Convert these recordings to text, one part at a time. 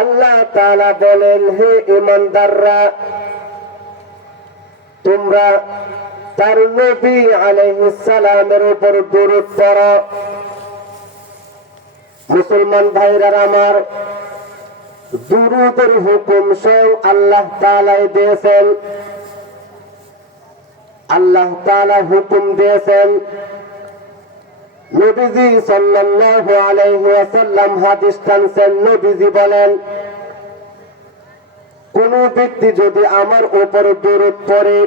আল্লাহ তাআলা বলেন, হে ঈমানদাররা, তোমরা তার নবী আলাইহিস সালামের উপর দরুদ পড়ো। মুসলমান ভাইরা আমার, দুরুদের হুকুম স্বয়ং আল্লাহ তাআলাই দিয়েছেন। আল্লাহ তাআলা হুকুম দিয়েছেন। নবীজি সাল্লাল্লাহু আলাইহি ওয়াসাল্লাম হাদিস টানছেন, নবীজি বলেন, কোন ব্যক্তি যদি আমার উপর দরুদ পড়ে,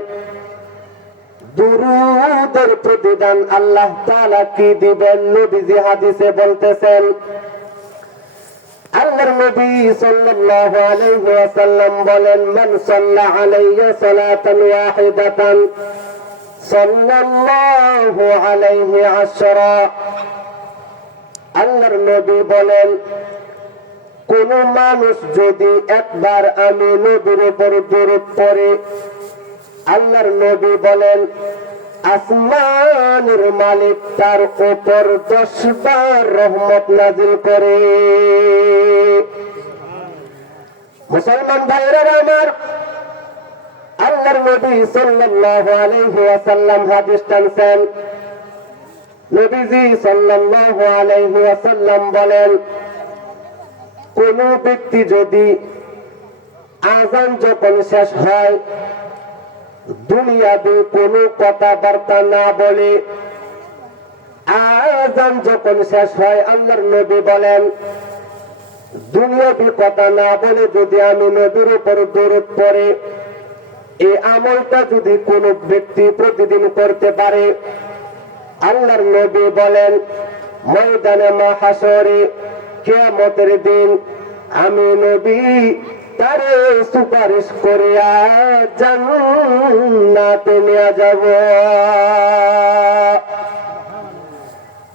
দুরুদের প্রতিদান আল্লাহ তাআলা কি দিবেন? নবীজি হাদিসে বলতেছেন, আল্লাহর নবী সাল্লাল্লাহু আলাইহি ওয়াসাল্লাম বলেন, মান সাল্লা আলাইয়া সালাতান ওয়াহিদাতান সাল্লাল্লাহু আলাইহি আশরা। আল্লাহর নবী বলেন, কোন মানুষ যদি একবার আমি নবীর উপর দরুদ পড়ে, আল্লাহর নবী বলেন, আসমানের মালিক তার উপর 10 বার রহমত নাযিল করে। মুসলমান ভাইরা আমার, আল্লাহর নবী সাল্লাল্লাহু আলাইহি ওয়াসাল্লাম হাদিস টানছেন। নবীজি সাল্লাল্লাহু আলাইহি ওয়াসাল্লাম বলেন, কোন ব্যক্তি যদি আযান যখন শেষ হয় দুনিয়াবি কোনো কথাবার্তা না বলে, আযান যখন শেষ হয় আল্লাহর নবী বলেন, দুনিয়াবি কথা না বলে যদি আমি নবীর উপর দরুদ পড়ে, এই আমলটা যদি কোন ব্যক্তি প্রতিদিন করতে পারে, আল্লাহর নবী বলেন, ময়দানে মাহশরে কিয়ামতের দিন আমি নবী তারে সুপারিশ করিয়া জান্নাতে নিয়ে যাব।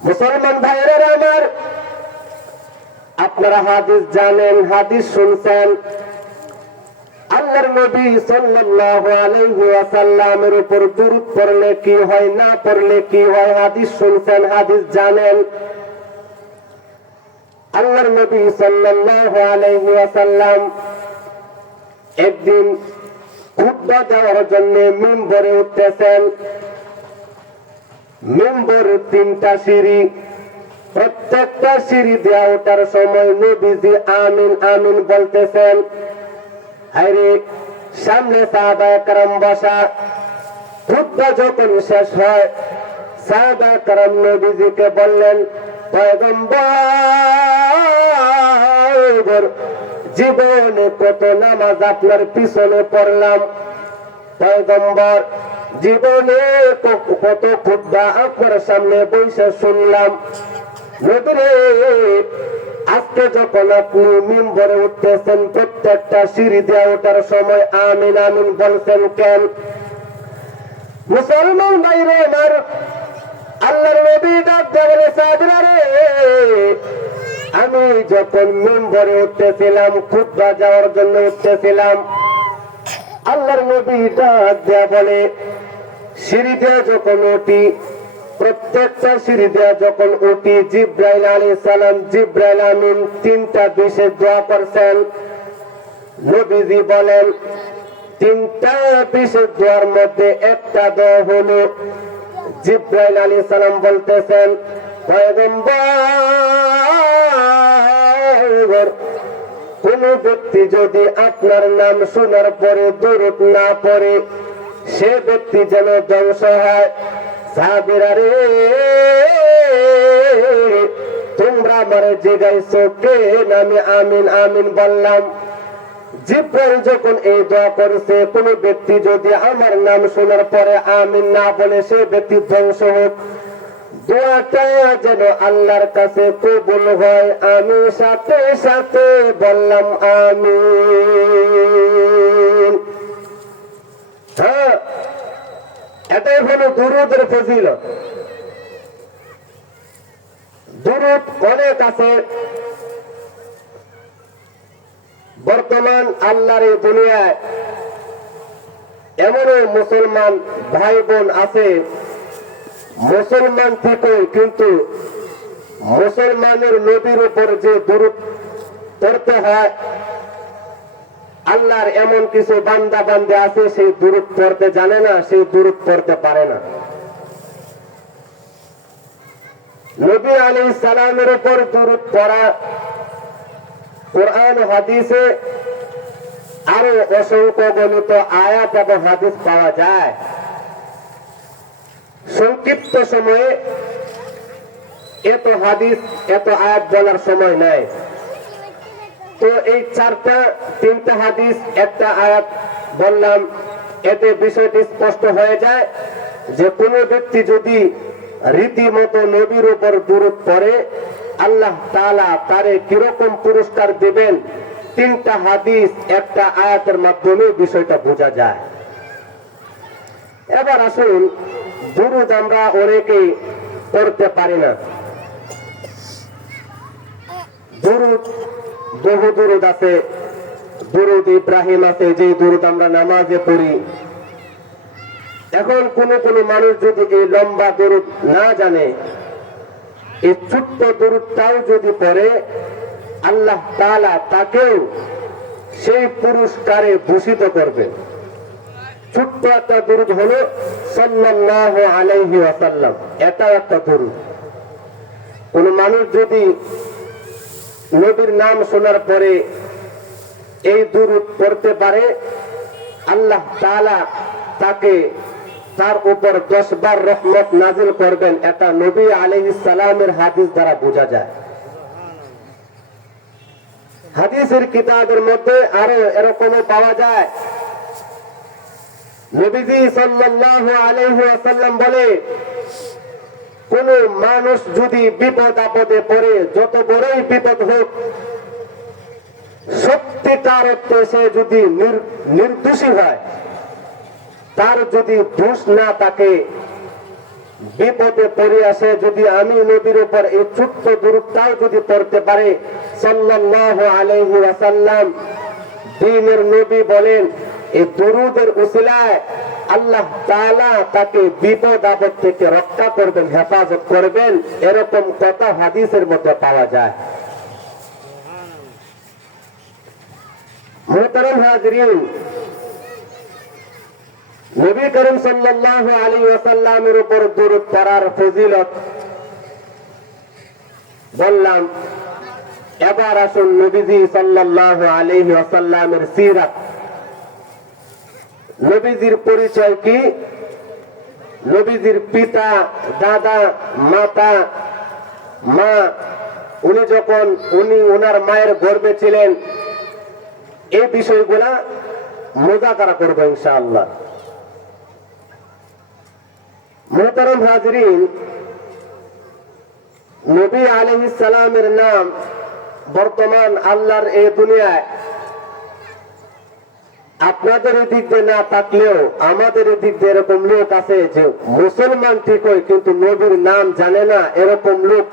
মুসলমান ভাইরা আমার, আপনারা হাদিস জানেন, হাদিস শুনছেন। আল্লাহর নবী সাল্লাল্লাহু আলাইহি ওয়াসাল্লামের উপর দরুদ পড়লে কি হয়, না পড়লে কি হয়, হাদিস শুনছেন, হাদিস জানেন। আল্লাহর নবী সাল্লাল্লাহু আলাইহি ওয়াসাল্লাম একদিন খুতবা দেওয়ার জন্য মিম্বরে উঠতেছেন। মিম্বর 3টা সিঁড়ি, প্রত্যেকটা সিঁড়ি দেওয়া ওঠার সময় নবীজি আমিন আমিন বলতেছেন। আরে সামনে সাহাবায়ে কেরাম বসা। খুতবা যখন শেষ হয় সাহাবায়ে কেরাম নবীজিকে বললেন, পয়গম্বর, জীবনে কত নামাজ আপনার পিছনে পড়লাম, পয়গম্বর জীবনে কত খুতবা আপনার সামনে বসে শুনলাম, নবীরে আজকে যখন আপনি মিম্বরে উঠতেছেন প্রত্যেকটা সিঁড়ি দেওয়া ওঠার সময় আমিন আমিন বলছেন কেন? মুসলমান ভাইরে আমার, আল্লাহর নবী ডাক দিয়ে বলে, সাহাবীরা রে, আমি যখন মিম্বরে উঠতেছিলাম, খুতবা যাওয়ার জন্য উঠতেছিলাম, আল্লাহর নবী ডাক দিয়ে বলে, সিঁড়ি দিয়ে যখন উঠি, প্রত্যেকটা সিঁড়ি দিয়ে যখন উঠি, জিব্রাইল আলাইহিস সালাম, জিব্রাইল আমিন 3টা বিষয়ে দোয়া করছেন। নবীজি বলেন, 3টা বিষয়ের দোয়ার মধ্যে একটা দোয়া হলো, জিব্রাইল আলাইহিস সালাম বলতেছেন, পয়গম্বর, কোন ব্যক্তি যদি আপনার নাম শোনার পরে দরুদ না পড়ে, সে ব্যক্তি যেন ধ্বংস হয়। সাহাবীরা রে, তোমরা আমারে জিজ্ঞাসা কেন আমি আমিন আমিন বললাম? জিব্রাইল যখন এই দোয়া করছে, কোন ব্যক্তি যদি আমার নাম শোনার পরে আমিন না বলে, সে ব্যক্তি ধ্বংস হোক। দোয়াটা যেন আল্লাহর কাছে কবুল হয়, আমি সাথে সাথে বললাম আমিন। হ্যাঁ, এটাই হলো দুরুদের ফজিলত। দুরুদ অনেক আছে। বর্তমান আল্লাহর এই দুনিয়ায় এমনও মুসলমান ভাই বোন আছে, মুসলমান থেকে কিন্তু মুসলমানের নবীর উপর যে দরুদ পড়তে হয় আল্লাহর এমন কিছু বান্দা বান্দে আছে সেই দুরূদ পড়তে জানে না, সেই দুরূদ পড়তে পারে না। নবী আলাইহিস সালামের উপর দুরূদ পড়া কোরআন হাদিসে আরো অসংখ্য গণিত আয়াত এবং হাদিস পাওয়া যায়। সংক্ষিপ্ত সময়ে এত হাদিস এত আয়াত বলার সময় নাই। তো এই তিনটা হাদিস একটা আয়াত বললাম, এতে বিষয়টি স্পষ্ট হয়ে যায় যে কোনো ব্যক্তি যদি রীতিমতো নবীর উপর দুরূদ পড়ে আল্লাহ তাআলা তারে কিরকম পুরস্কার দিবেন, তিনটা হাদিস একটা আয়াতের মাধ্যমে বিষয়টা বোঝা যায়। এবার আসুন, দুরূদ আমরা অনেকেই পড়তে পারি না। দুরূদ বহু দুরূদ আছে, দুরূদ ইব্রাহিম আছে, যে দুরূদ আমরা নামাজে পড়ি। এখন কোন মানুষ যদি এই লম্বা দুরূদ না জানে, এই ছোট্ট দুরূদটাও যদি পড়ে আল্লাহ তাআলা তাকেও সেই পুরস্কারে ভূষিত করবেন। ছোট্ট একটা দুরূদ হলো সাল্লাল্লাহু আলাইহি ওয়াসাল্লাম, এটা একটা দুরূদ। কোন মানুষ যদি নবীর নাম শোনার পরে এই দুরূদ পড়তে পারে আল্লাহ তাআলা তাকে তার উপর 10 বার রহমত নাজিল করবেন। এটা নবী আলাইহিস সালামের হাদিস দ্বারা বোঝা যায়। হাদিসের কিতাবের মধ্যে আরো এরকম পাওয়া যায়, নবীজি সাল্লাল্লাহু আলাইহি ওয়াসাল্লাম বলে, কোন মানুষ যদি বিপদ আপদে পড়ে, যত বড়ই বিপদ হোক, সত্যিকার অর্থে সে যদি নির্দোষী হয়, তার যদি দোষ না থাকে, বিপদে পড়ে আসে, যদি আমি নবীর উপর এই ছোট্ট দুরূদটাও যদি পড়তে পারে সাল্লাল্লাহু আলাইহি ওয়াসাল্লাম, দ্বীনের নবী বলেন এই দুরূদের উসিলায় আল্লাহ তাআলা তাকে বিপদ আপদ থেকে রক্ষা করবেন, হেফাজত করবেন। এরকম কথা হাদিসের মধ্যে পাওয়া যায়। মুহতারাম হাজিরিন, নবী করিম সাল্লাল্লাহু আলাইহি ওয়াসাল্লামের উপর দুরূদ পড়ার ফজিলত বললাম। এবার আসুন নবীজি সাল্লাল্লাহু আলাইহি ওয়াসাল্লামের সিরাত। নবীজির পরিচয় কি? নবীজির পিতা, দাদা, মাতা, মা, উনি ওনার মায়ের গর্ভে ছিলেন, এই বিষয়গুলা মুযাকারা করব ইনশাআল্লাহ। মুহতারাম হাজিরিন, নবী আলাইহিস সালামের নাম বর্তমান আল্লাহর এই দুনিয়ায় আপনাদের এদিক দিয়ে না থাকলেও আমাদের এদিক দিয়ে এরকম লোক আছে যে মুসলমান ঠিক হয় কিন্তু নবীর নাম জানে না। এরকম লোক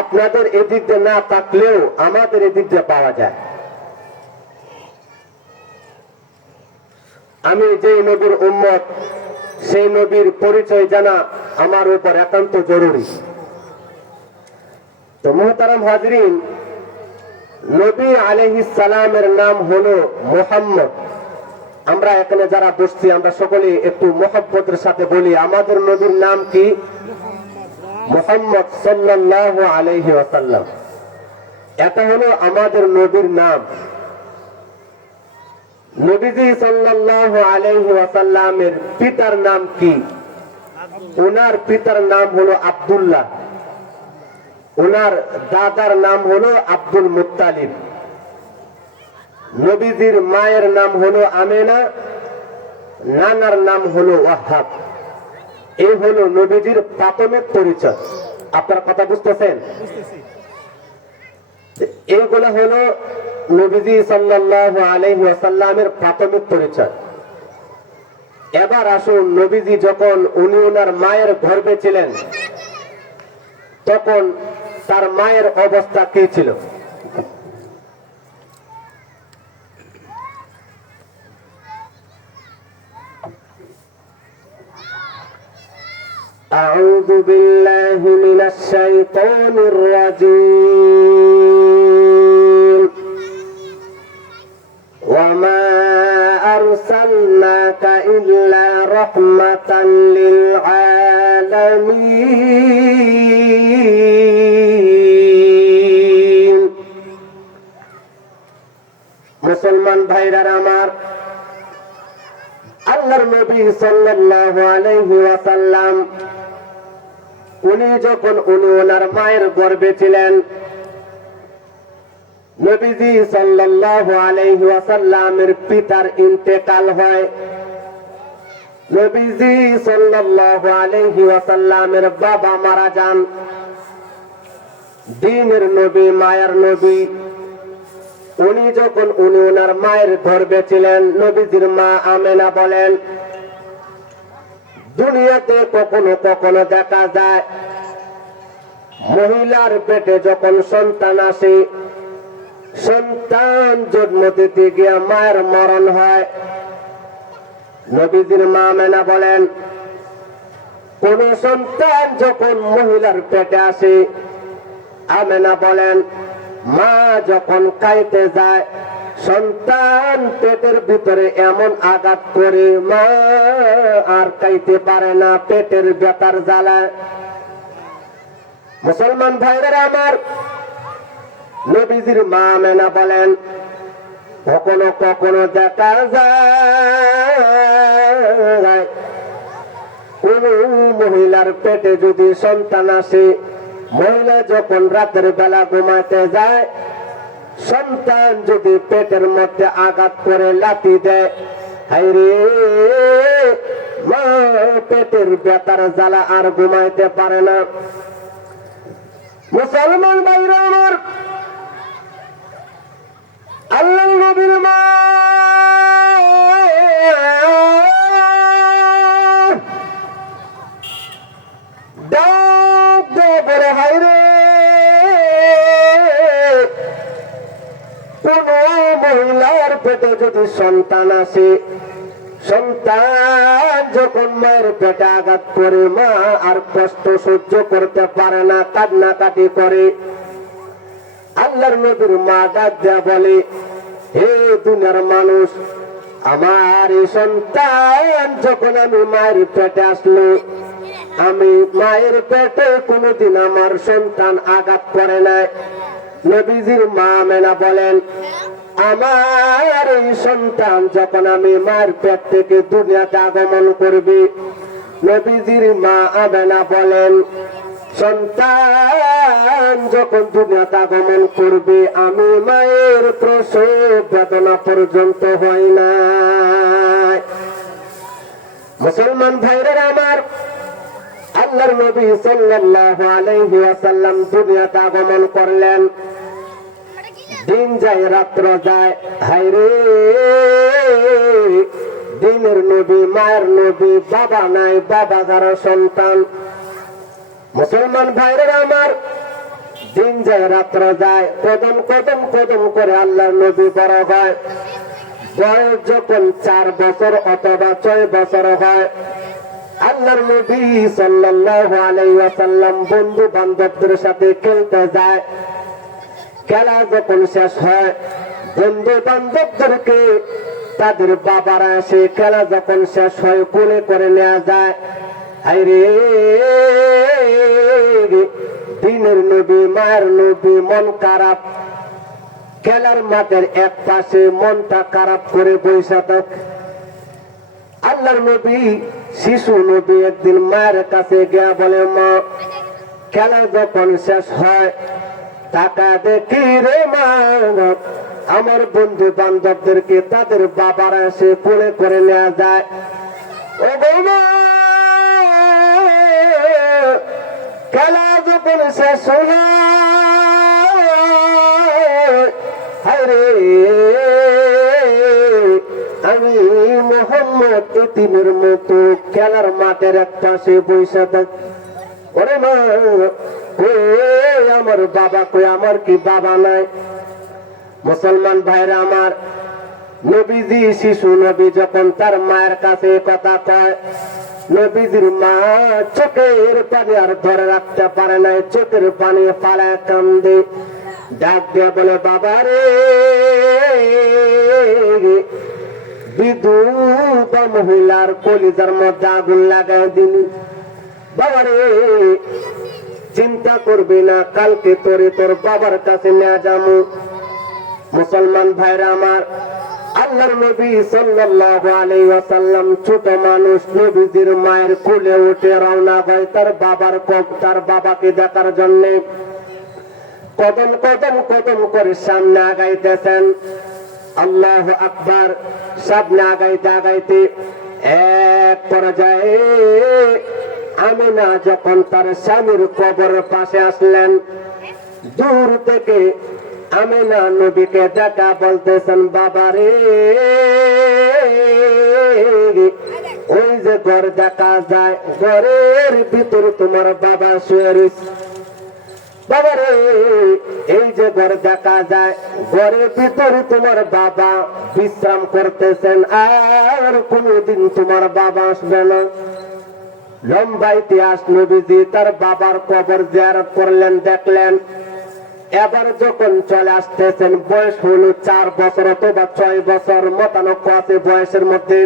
আপনাদের এদিক দিয়ে না থাকলেও আমাদের এদিক দিয়ে পাওয়া যায়। আমি যে নবীর উম্মত, সেই নবীর পরিচয় জানা আমার উপর একান্ত জরুরি। তো মুহতারাম হাজিরিন, নবী আলাইহিস সালামের নাম হলো মুহাম্মদ। আমরা এখানে যারা বসছি আমরা সকলে একটু মহব্বতের সাথে বলি, আমাদের নবীর নাম কি? মুহাম্মদ সাল্লাল্লাহু আলাইহি ওয়াসাল্লাম। এটা হলো আমাদের নবীর নাম। নবীজি সাল্লাল্লাহু আলাইহি ওয়াসাল্লামের পিতার নাম কি? ওনার পিতার নাম হলো আব্দুল্লাহ, ওনার দাদার নাম হলো আব্দুল মুত্তালিব। নবীজির মায়ের নাম হলো আমেনা, নানার নাম হলো ওয়াহাব। এই হলো নবীজির প্রাথমিক পরিচয়। আপনারা কথা বুঝতেছেন? এইগুলো হলো নবীজি সাল্লাল্লাহু আলাইহি ওয়াসাল্লামের প্রাথমিক পরিচয়। এবার আসুন, নবীজি যখন উনি ওনার মায়ের গর্ভে ছিলেন তখন তার মায়ের অবস্থা কি ছিল? أعوذ بالله من الشيطان الرجيم وما রাহমাতাল লিল আলামিন। মুসলমান ভাইরা আমার, আল্লাহর নবী সাল্লাল্লাহু আলাইহি ওয়াসাল্লাম উনি ওনার মায়ের গর্ভে ছিলেন, নবীজি সাল্লাল্লাহু আলাইহি ওয়াসাল্লামের পিতার ইন্তেকাল হয়। নবীজি সাল্লাল্লাহু আলাইহি ওয়াসাল্লামের বাবা মারা যান। দ্বীনের নবী, মায়ের নবী, উনি ওনার মায়ের গর্ভে ছিলেন, নবীজির মা আমেনা বলেন, দুনিয়াতে কখনো কখনো দেখা যায় মহিলার পেটে যখন সন্তান আসে, সন্তান জন্ম দিতে গিয়ে মায়ের মরণ হয়। নবীজির মা আমেনা বলেন, কোন সন্তান যখন মহিলার পেটে আসে, আমেনা বলেন, মা যখন খাইতে যায়, সন্তান পেটের ভিতরে এমন আঘাত করে মা আর খাইতে পারে না, পেটের ব্যথার জ্বালায়। মুসলমান ভাইরা আমার, নবীজির মা আমেনা বলেন, কখনো কখনো দেখা যায় কোন মহিলার পেটে যদি সন্তান আসে, মহিলা যখন রাতের বেলা ঘুমাতে যায়, সন্তান যদি পেটের মধ্যে আঘাত করে লাথি দেয়, হায়রে মা পেটের ব্যথার জ্বালা আর ঘুমাইতে পারে না। মুসলমান ভাইরা আমার, আল্লাহর নবীর মা ডাক দিয়ে বলে, হায়রে কোন মহিলার পেটে যদি সন্তান আসে, সন্তান যখন মায়ের পেটে আঘাত করে মা আর কষ্ট সহ্য করতে পারে না, কান্নাকাটি করে। আল্লাহর নবীর মা ডাক দেয়া বলে, হে দুনিয়ার মানুষ, আমার এই সন্তান যখন আমি মায়ের পেটে আসলো, আমি মায়ের পেটে কোনোদিন আমার সন্তান আঘাত করে নাই। নবীজির মা আমেনা বলেন, আমার এই সন্তান যখন আমি মায়ের পেট থেকে দুনিয়াতে আগমন করবে, নবীজির মা আমেনা বলেন, সন্তান যখন দুনিয়াতে আগমন করবে, আমি মায়ের প্রসব বেদনা পর্যন্ত হয় না। মুসলমান ভাইরা আমার, আল্লাহর নবী সাল্লাল্লাহু আলাইহি ওয়াসাল্লাম দুনিয়াতে আগমন করলেন। দিন যায় রাত্র যায়, হায়রে দিনের নবী, মায়ের নবী, বাবা নাই, বাবা কারো সন্তান। মুসলমান ভাইরা আমার, দিন যায় রাত্র যায়, কদম কদম কদম করে আল্লাহর নবী বড় হয়। বয়স যখন 4 বছর অথবা 6 বছর হয়, আল্লাহর নবী সাল্লাল্লাহু আলাইহি ওয়াসাল্লাম বন্ধু বান্ধবদের সাথে খেলতে যায়। খেলা যখন শেষ হয়, বন্ধু বান্ধবদেরকে তাদের বাবারা এসে খেলা যখন শেষ হয় কোলে করে নেওয়া যায়। আরে দিনের নবী, মায়ের নবী মন খারাপ, খেলার মাঠের এক পাশে মনটা খারাপ করে বসে থাকে। আল্লাহর নবী, শিশু নবী একদিন মায়ের কাছে গিয়া বলে, মা খেলা যখন শেষ হয়, টাকা দেখি রে মা, আমার বন্ধু বান্ধবদেরকে তাদের বাবারা এসে কোলে করে নেওয়া যায়। ও বৌমা, খেলা যখন শেষ হলো, আরে আমি মোহাম্মদ এতিমের মতো খেলার মাঠের এক পাশে বসে থাকি। ওরে মা, আমার বাবা কই, আমার কি বাবা নাই? মুসলমান ভাইরা আমার, নবীজি শিশু নবী যখন তার মায়ের কাছে কথা কয়, নবীজির মা চোখের পানি আর ধরে রাখতে পারে নাই, চোখের পানি ফালায় কান্দে, ডাক দিয়ে বলে, বাবা রে, বিধবা মহিলার কলিজার মধ্যে আগুন লাগাই দিলি। বাবারে চিন্তা করবি না, কালকে তোরে তোর বাবার কাছে নিয়ে যাবো। মুসলমান ভাইরা আমার, আল্লাহর নবী সাল্লাল্লাহু আলাইহি ওয়াসাল্লাম ছোট মানুষ, নবীজির মায়ের কোলে উঠে রওনা হয় তার বাবাকে দেখার জন্য। কদম কদম কদম করে সামনে আগাইতেছেন। আল্লাহু আকবার। সামনে আগাইতে আগাইতে এক পর্যায়ে আমিনা যখন তার স্বামীর কবরের পাশে আসলেন, দূর থেকে আমিনা নবীকে ডাকা বলতেছেন, বাবারে ওই যে ঘর দেখা যায়, ঘরের ভিতরে তোমার বাবা শুয়ে রয়েছে। বাবারে এই যে ঘর দেখা যায়, ঘরের ভিতরে তোমার বাবা বিশ্রাম করতেছেন, আর কোনদিন তোমার বাবা আসবে না। লম্বা ইতিহাস। নবীজি তার বাবার কবর জিয়ারত করলেন, দেখলেন। এবার যখন চলে আসতেছেন, বয়স হলো 4 বছর অথবা 6 বছর, মতানক্য আছে বয়সের মধ্যে।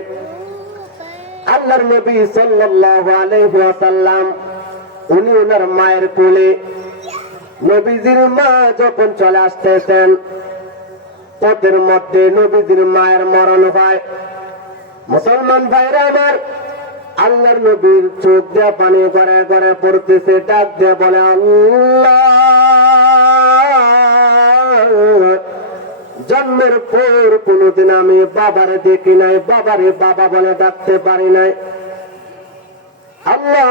আল্লাহর নবী সাল্লাল্লাহু আলাইহি ওয়াসাল্লাম উনি ওনার মায়ের কোলে। নবীজির মা যখন চলে আসতেছেন, পথের মধ্যে নবীজির মায়ের মরণ হয়। মুসলমান ভাইরা আমার, আল্লাহর নবীর চোখ দিয়ে পানি গড়ে গড়ে পড়তেছে, ডাক দিয়ে বলে, আল্লাহ, জন্মের পর কোনদিন আমি বাবারে দেখি নাই, বাবারে বাবা বলে ডাকতে পারি নাই। আল্লাহ,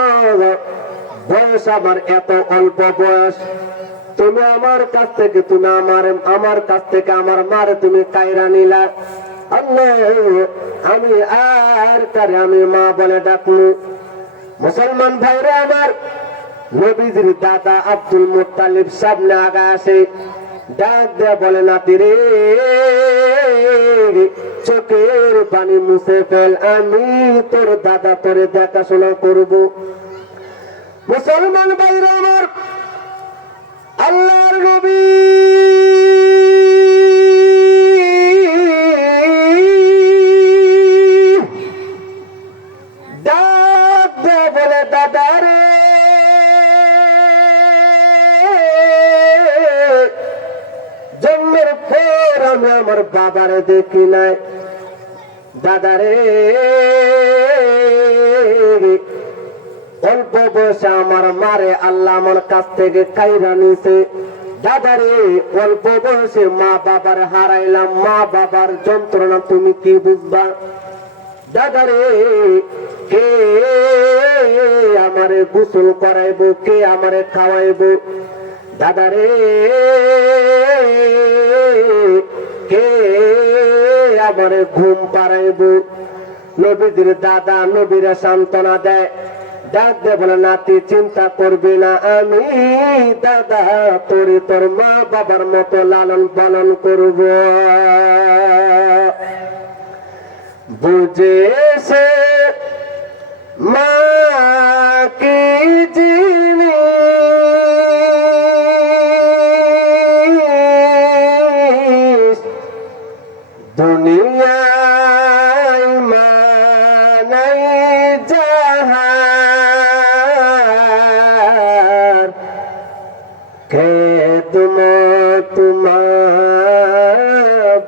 বয়স আমার এত অল্প বয়স, তুমি আমার কাছ থেকে আমার মারে তুমি কায়রা নিলা। আল্লাহ, আমি আর কারে আমি মা বলে ডাকলু। মুসলমান ভাইরা আমার, নবীজির দাদা আব্দুল মুত্তালিব সামনে আগা আসে, ডাক দেয়া বলে, নাতি রে, চোখের পানি মুছে ফেল, আমি তোর দাদা তোরে দেখাশোনা করব। মুসলমান ভাইরা আমার, আল্লাহর নবী ডাক দেয়া বলে, দাদা রে, জন্মের পর আমি আমার বাবারে দেখি নাই। দাদা রে, অল্প বয়সে আমার মারে আল্লাহ আমার কাছ থেকে কাইরা নিছে। দাদা রে, অল্প বয়সে মা বাবার হারাইলাম, মা বাবার যন্ত্রণা তুমি কি বুঝবা? দাদা রে, কে আমারে গোসল করাইবো, কে আমারে খাওয়াইবো? দাদা রে, কে আমারে ঘুম পাড়াইবো? নবীজির দাদা নবীরা সান্ত্বনা দেয়, ডাক দে বলে, নাতি চিন্তা করবি না, আমি দাদা তোরে তোর মা বাবার মতো লালন পালন করব। বুঝেছে মা কি জিনিস, দুনিয়ায় মানাই যাহার, খেদমত তোমার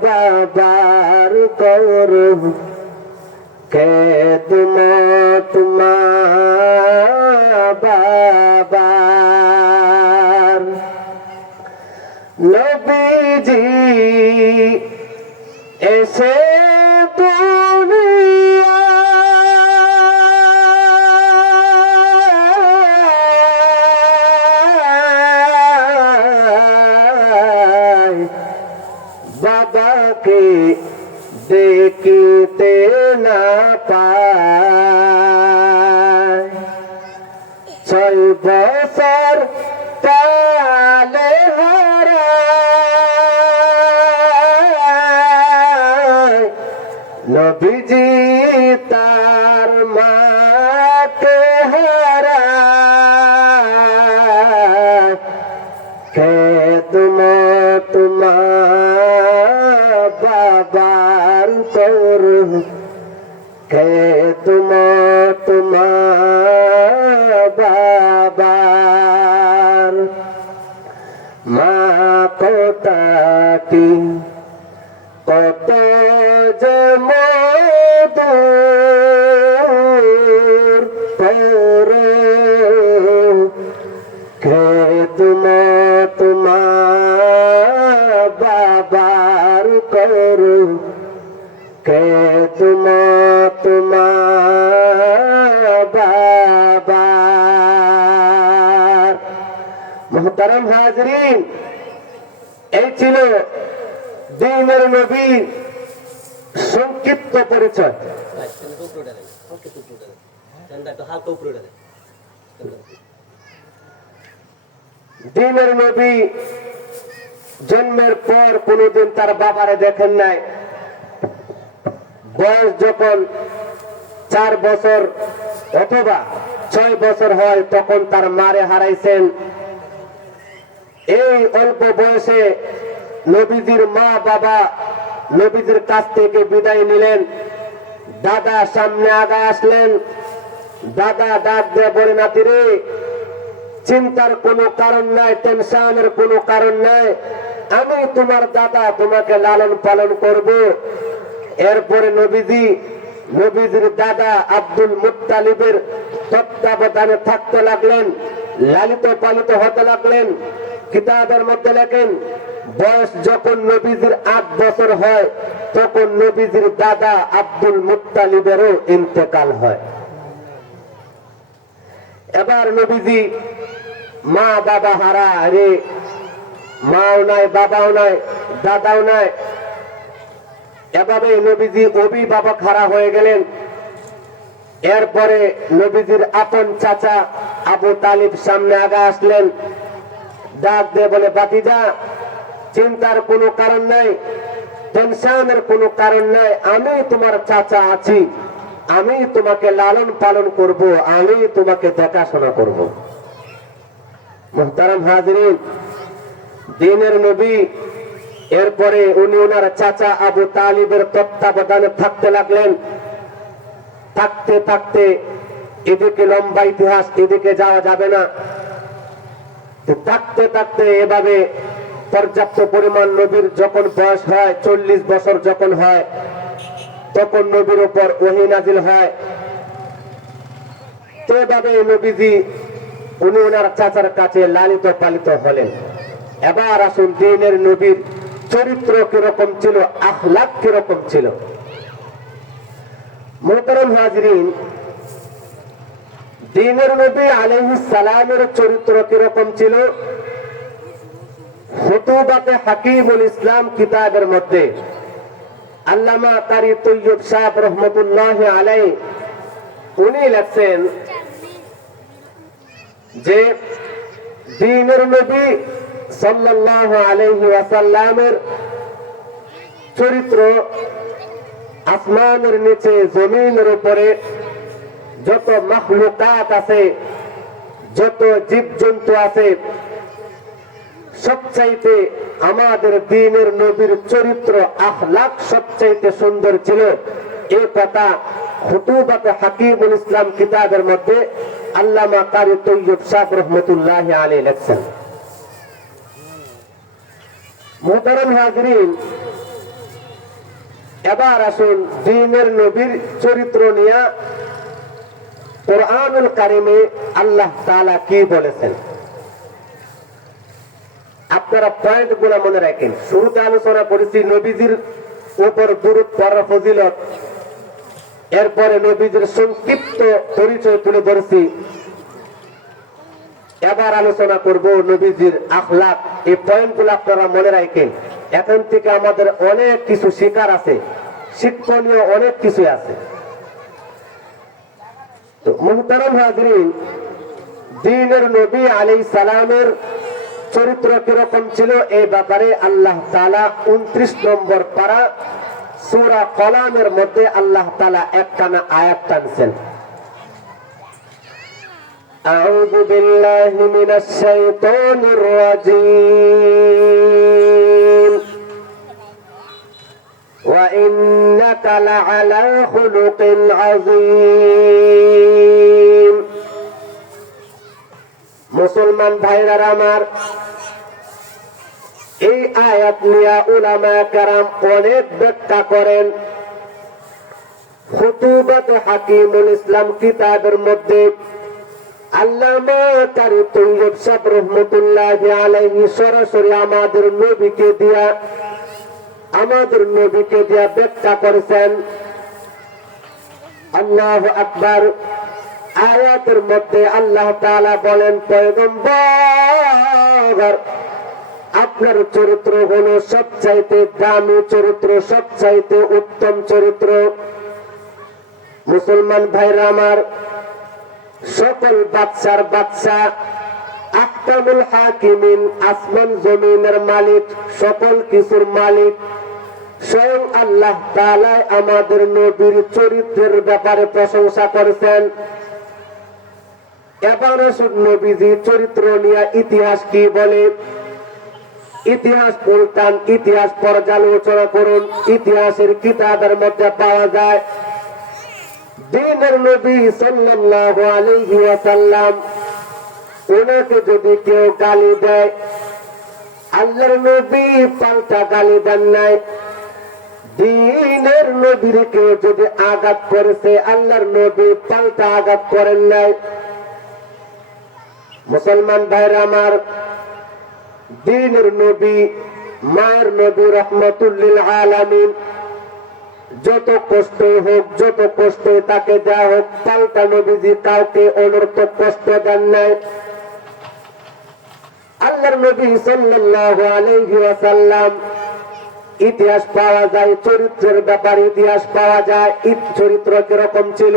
বাবার করব, খেদমত বাবার। নবীজি এসে বাবাকে দেখিতে না পায়, 6 বছর কালে হারায় নবীজি তার মাকে হারায়, খেদমত বাবার করো কে তোমার বাবার মা কোটাটি কত যে মধুর করো কে তোমার বাবার করো কে তোমার বাবার। মুহতারাম হাজরিন, এই ছিল দ্বীনের নবী সংক্ষিপ্ত পরিচয়। দ্বীনের নবী জন্মের পর কোনদিন তার বাবারে দেখেন নাই। বয়স যখন 4 বছর অথবা 6 বছর হয় তখন তার মারে হারাইছেন। এই অল্প বয়সে নবীজির মা বাবা নবীজির কাছ থেকে বিদায় নিলেন। দাদা সামনে আগা আসলেন। দাদা ডাক দিয়ে বলে, নাতিরে চিন্তার কোনো কারণ নাই, টেনশনের কোনো কারণ নাই, আমি তোমার দাদা, তোমাকে লালন পালন করব। এরপরে নবীজির দাদা আব্দুল মুত্তালিবের তত্ত্বাবধানে থাকতে লাগলেন, লালিত পালিত হতে লাগলেন। কিতাবের মধ্যে লেখেন বয়স যখন নবীজির 8 বছর হয় তখন নবীজির দাদা আব্দুল মুত্তালিবেরও ইন্তেকাল হয়। এবার নবীজি মা বাবা হারা, রে মাও নাই, বাবাও নাই, দাদাও নাই। এভাবে নবীজি অভিভাবক হারা হয়ে গেলেন। এরপরে নবীজির আপন চাচা আবু তালিব সামনে আগা আসলেন। ডাক দিয়ে বলে, ভাতিজা চিন্তার কোনো কারণ নাই, টেনশনের কোনো কারণ নাই, আমি তোমার চাচা আছি, আমি তোমাকে লালন পালন করব, আমি তোমাকে দেখাশোনা করব। মুহতারাম হাজরিন, দ্বীনের নবী এরপরে উনি ওনার চাচা আবু তালিবের তত্ত্বাবধানে থাকতে লাগলেন। থাকতে থাকতে এদিকে লম্বা ইতিহাস, এদিকে যাওয়া যাবে না। থাকতে থাকতে এভাবে পর্যাপ্ত পরিমাণ নবীর যখন বয়স হয় 40 বছর যখন হয় তখন নবীর উপর ওহী নাজিল হয়। তো এভাবে নবীজি উনি ওনার চাচার কাছে লালিত পালিত হলেন। এবার আসুন দ্বীনের নবীর চরিত্র কিরকম ছিল, আখলাক কিরকম ছিল। মুহতারাম হাজরিন, দ্বীনের নবী আলাইহিস সালামের চরিত্র কিরকম ছিল, খুতুবাতে হাকিমুল ইসলাম কিতাবের মধ্যে আল্লামা কারি তৈয়ব সাহেব রহমতুল্লাহি আলাইহি উনি লিখছেন যে দ্বীনের নবী সাল্লাল্লাহু আলাইহি ওয়াসাল্লামের চরিত্র আসমানের নিচে জমিনের উপরে যত মাখলুকাত আছে, যত জীবজন্তু আছে, সবচাইতে আমাদের দ্বীনের নবীর চরিত্র আখলাক সবচাইতে সুন্দর ছিল। এই কথা খুতুবাতে হাকিমুল ইসলাম কিতাবের মধ্যে আল্লামা কারি তৈয়ব সাহেব রহমতুল্লাহি আলাইহি লিখছেন। মুহতারাম হাজরিন, এবার আসুন দ্বীনের নবীর চরিত্র নিয়ে কুরআনুল কারীমে আল্লাহ তাআলা কি বলেছেন। আপনারা পয়েন্ট গুলো মনে রাখেন। শুরুতে আলোচনা করেছি নবীজির উপর দুরূদ পড়ার ফজিলত, এরপরে নবীজির সংক্ষিপ্ত পরিচয় তুলে ধরেছি। এবার আলোচনা করব নবীজির আখলাক। এই পয়েন্ট গুলো আপনারা মনে রাখেন। এখন থেকে আমাদের অনেক কিছু শেখার আছে, শিক্ষণীয় অনেক কিছু আছে। তো মুহতারাম হাজরিন, দ্বীনের নবী আলাইহিস সালামের চরিত্র কিরকম ছিল এই ব্যাপারে আল্লাহ তাআলা 29 নম্বর পারা সূরা কলামের মধ্যে আল্লাহ তাআলা একখানা আয়াত টানছেন। আউযু বিল্লাহি মিনাশ শাইতানির রাজীম। وإنك لعلى خلق عظيم মুসলমান ভাইরা আমার, এই আয়াত নিয়ে উলামায়ে কেরাম অনেক ব্যাখ্যা করেন। ফুতুবাত হাকিমুল ইসলাম কিতাবের মধ্যে আল্লামা কারি তৈয়ব সাহেব রহমাতুল্লাহি আলাইহি সরাসরি আমাদের নবীকে দিয়া ব্যাখ্যা করেছেন। আল্লাহু আকবার। আয়াতের মধ্যে আল্লাহ তাআলা বলেন, পয়গম্বর আপনার চরিত্র হলো সবচাইতে দামি চরিত্র, সবচাইতে উত্তম চরিত্র। মুসলমান ভাইরা আমার, সকল বাদশার বাদশা, আহকামুল হাকিমিন, আসমান জমিনের মালিক, সকল কিছুর মালিক স্বয়ং আল্লাহ তাআলা আমাদের নবীর চরিত্রের ব্যাপারে প্রশংসা করেছেন। এবার নবীজি চরিত্র নিয়ে ইতিহাস কি বলে, ইতিহাস পড়তাম, ইতিহাস পর্যালোচনা করুন। ইতিহাসের কিতাবের মধ্যে পাওয়া যায় দ্বীনের নবী সাল্লাল্লাহু আলাইহি ওয়াসাল্লাম, ওনাকে যদি কেউ গালি দেয়, আল্লাহর নবী পাল্টা গালি দেন নাই। দ্বীনের নবীর কেউ যদি আঘাত করেছে, আল্লাহর নবী পাল্টা আঘাত করেন নাই। মুসলমান ভাইরা আমার, দ্বীনের নবী, মায়ের নবী রহমাতুল লিল আলামিন, যত কষ্ট হোক, যত কষ্ট তাকে দেওয়া হোক, পাল্টা নবীজি কাউকে অনর্থক কষ্ট দেন নাই। আল্লাহর নবী সাল্লাল্লাহু আলাইহি ওয়াসাল্লাম, ইতিহাস পাওয়া যায়, চরিত্রের ব্যাপারে ইতিহাস পাওয়া যায়। চরিত্র কিরকম ছিল?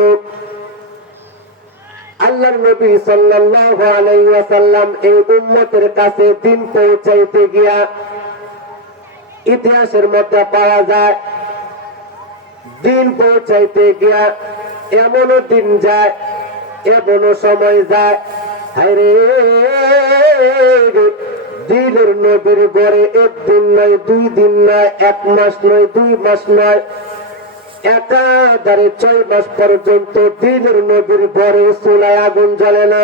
আল্লাহর নবী সাল্লাল্লাহু আলাইহি ওয়াসাল্লাম এই উম্মতের কাছে দিন পৌঁছাইতে গিয়া ইতিহাসের মধ্যে পাওয়া যায়, দিন পৌঁছাইতে গিয়া এমনও দিন যায়, এমনও সময় যায়, হায়রে দ্বীনের নবীর ঘরে একদিন নয়, 2 দিন নয়, 1 মাস নয়, 2 মাস নয়, একাধারে 6 মাস পর্যন্ত দ্বীনের নবীর ঘরে চুলায় আগুন জ্বলে না।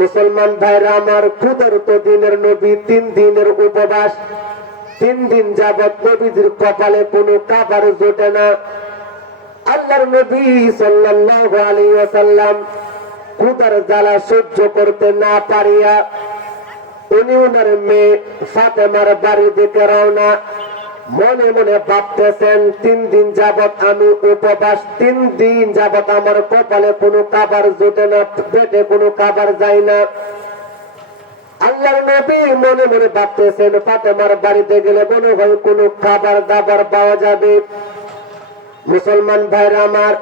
মুসলমান ভাইরা আমার, ক্ষুধার্ত দ্বীনের নবী 3 দিনের উপবাস, 3 দিন যাবত নবীজির কপালে কোনো খাবার জোটে না। আল্লাহর নবী সাল্লাল্লাহু আলাইহি ওয়াসাল্লাম ক্ষুধার জ্বালা সহ্য করতে না পারিয়া উনি ওনার মেয়ে ফাতেমার বাড়ি দিকে রওনা। মনে মনে ভাবতেছেন, 3 দিন যাবত আমি উপবাস, 3 দিন যাবত আমার কপালে কোনো খাবার জোটে না, পেটে কোনো খাবার যায় না। আল্লাহর নবী মনে মনে ভাবতেছেন, ফাতেমার বাড়িতে গেলে মনে হয় কোনো খাবার দাবার পাওয়া যাবে। মুসলমান ভাইরা আমার,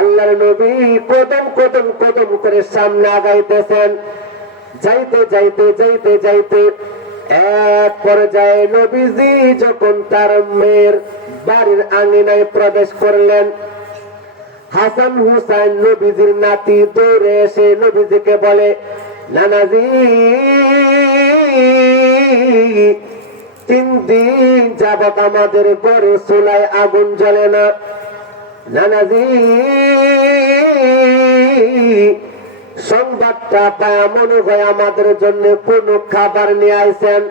আল্লাহর নবী কদম কদম কদম করে সামনে আগাইতেছেন। যাইতে যাইতে যাইতে যাইতে এক পর্যায়ে নবীজি যখন তার মেয়ের বাড়ির আঙিনায় প্রবেশ করলেন, হাসান হুসাইন নবীজির নাতি দৌড়ে এসে নবীজিকে বলে, নানাজি 3 দিন যাবত আমাদের ঘরে চুলায় আগুন জ্বলে না। নানাজি সংবাদটা পায় মনে হয় আমাদের জন্য কোন খাবার নিয়ে আইছেন।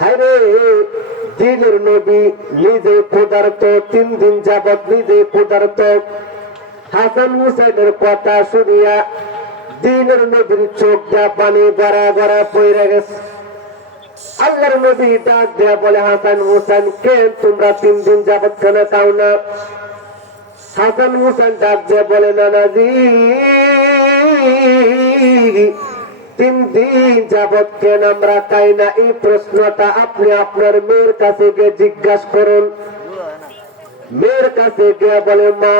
হায়রে দ্বীনের নবী নিজে ক্ষুধার্ত, 3 দিন যাবত নিজে ক্ষুধার্ত। হাসান হুসাইনের কথা শুনিয়া দ্বীনের নবীর চোখ দিয়া পানি গড়া গড়া পড়ে গেছে। আল্লাহর নবী ডাক দেয়া বলে, হাসান হুসাইন, কেন তোমরা 3 দিন যাবত খানা খাও না? হাসান হুসাইন ডাক দেয়া বলে, নানাজি 3 দিন যাবত কেন আমরা খাই না? এই প্রশ্নটা আপনি আপনার মেয়ের কাছে গিয়ে জিজ্ঞাসা করুন। মেয়ের কাছে গিয়ে বলে, মা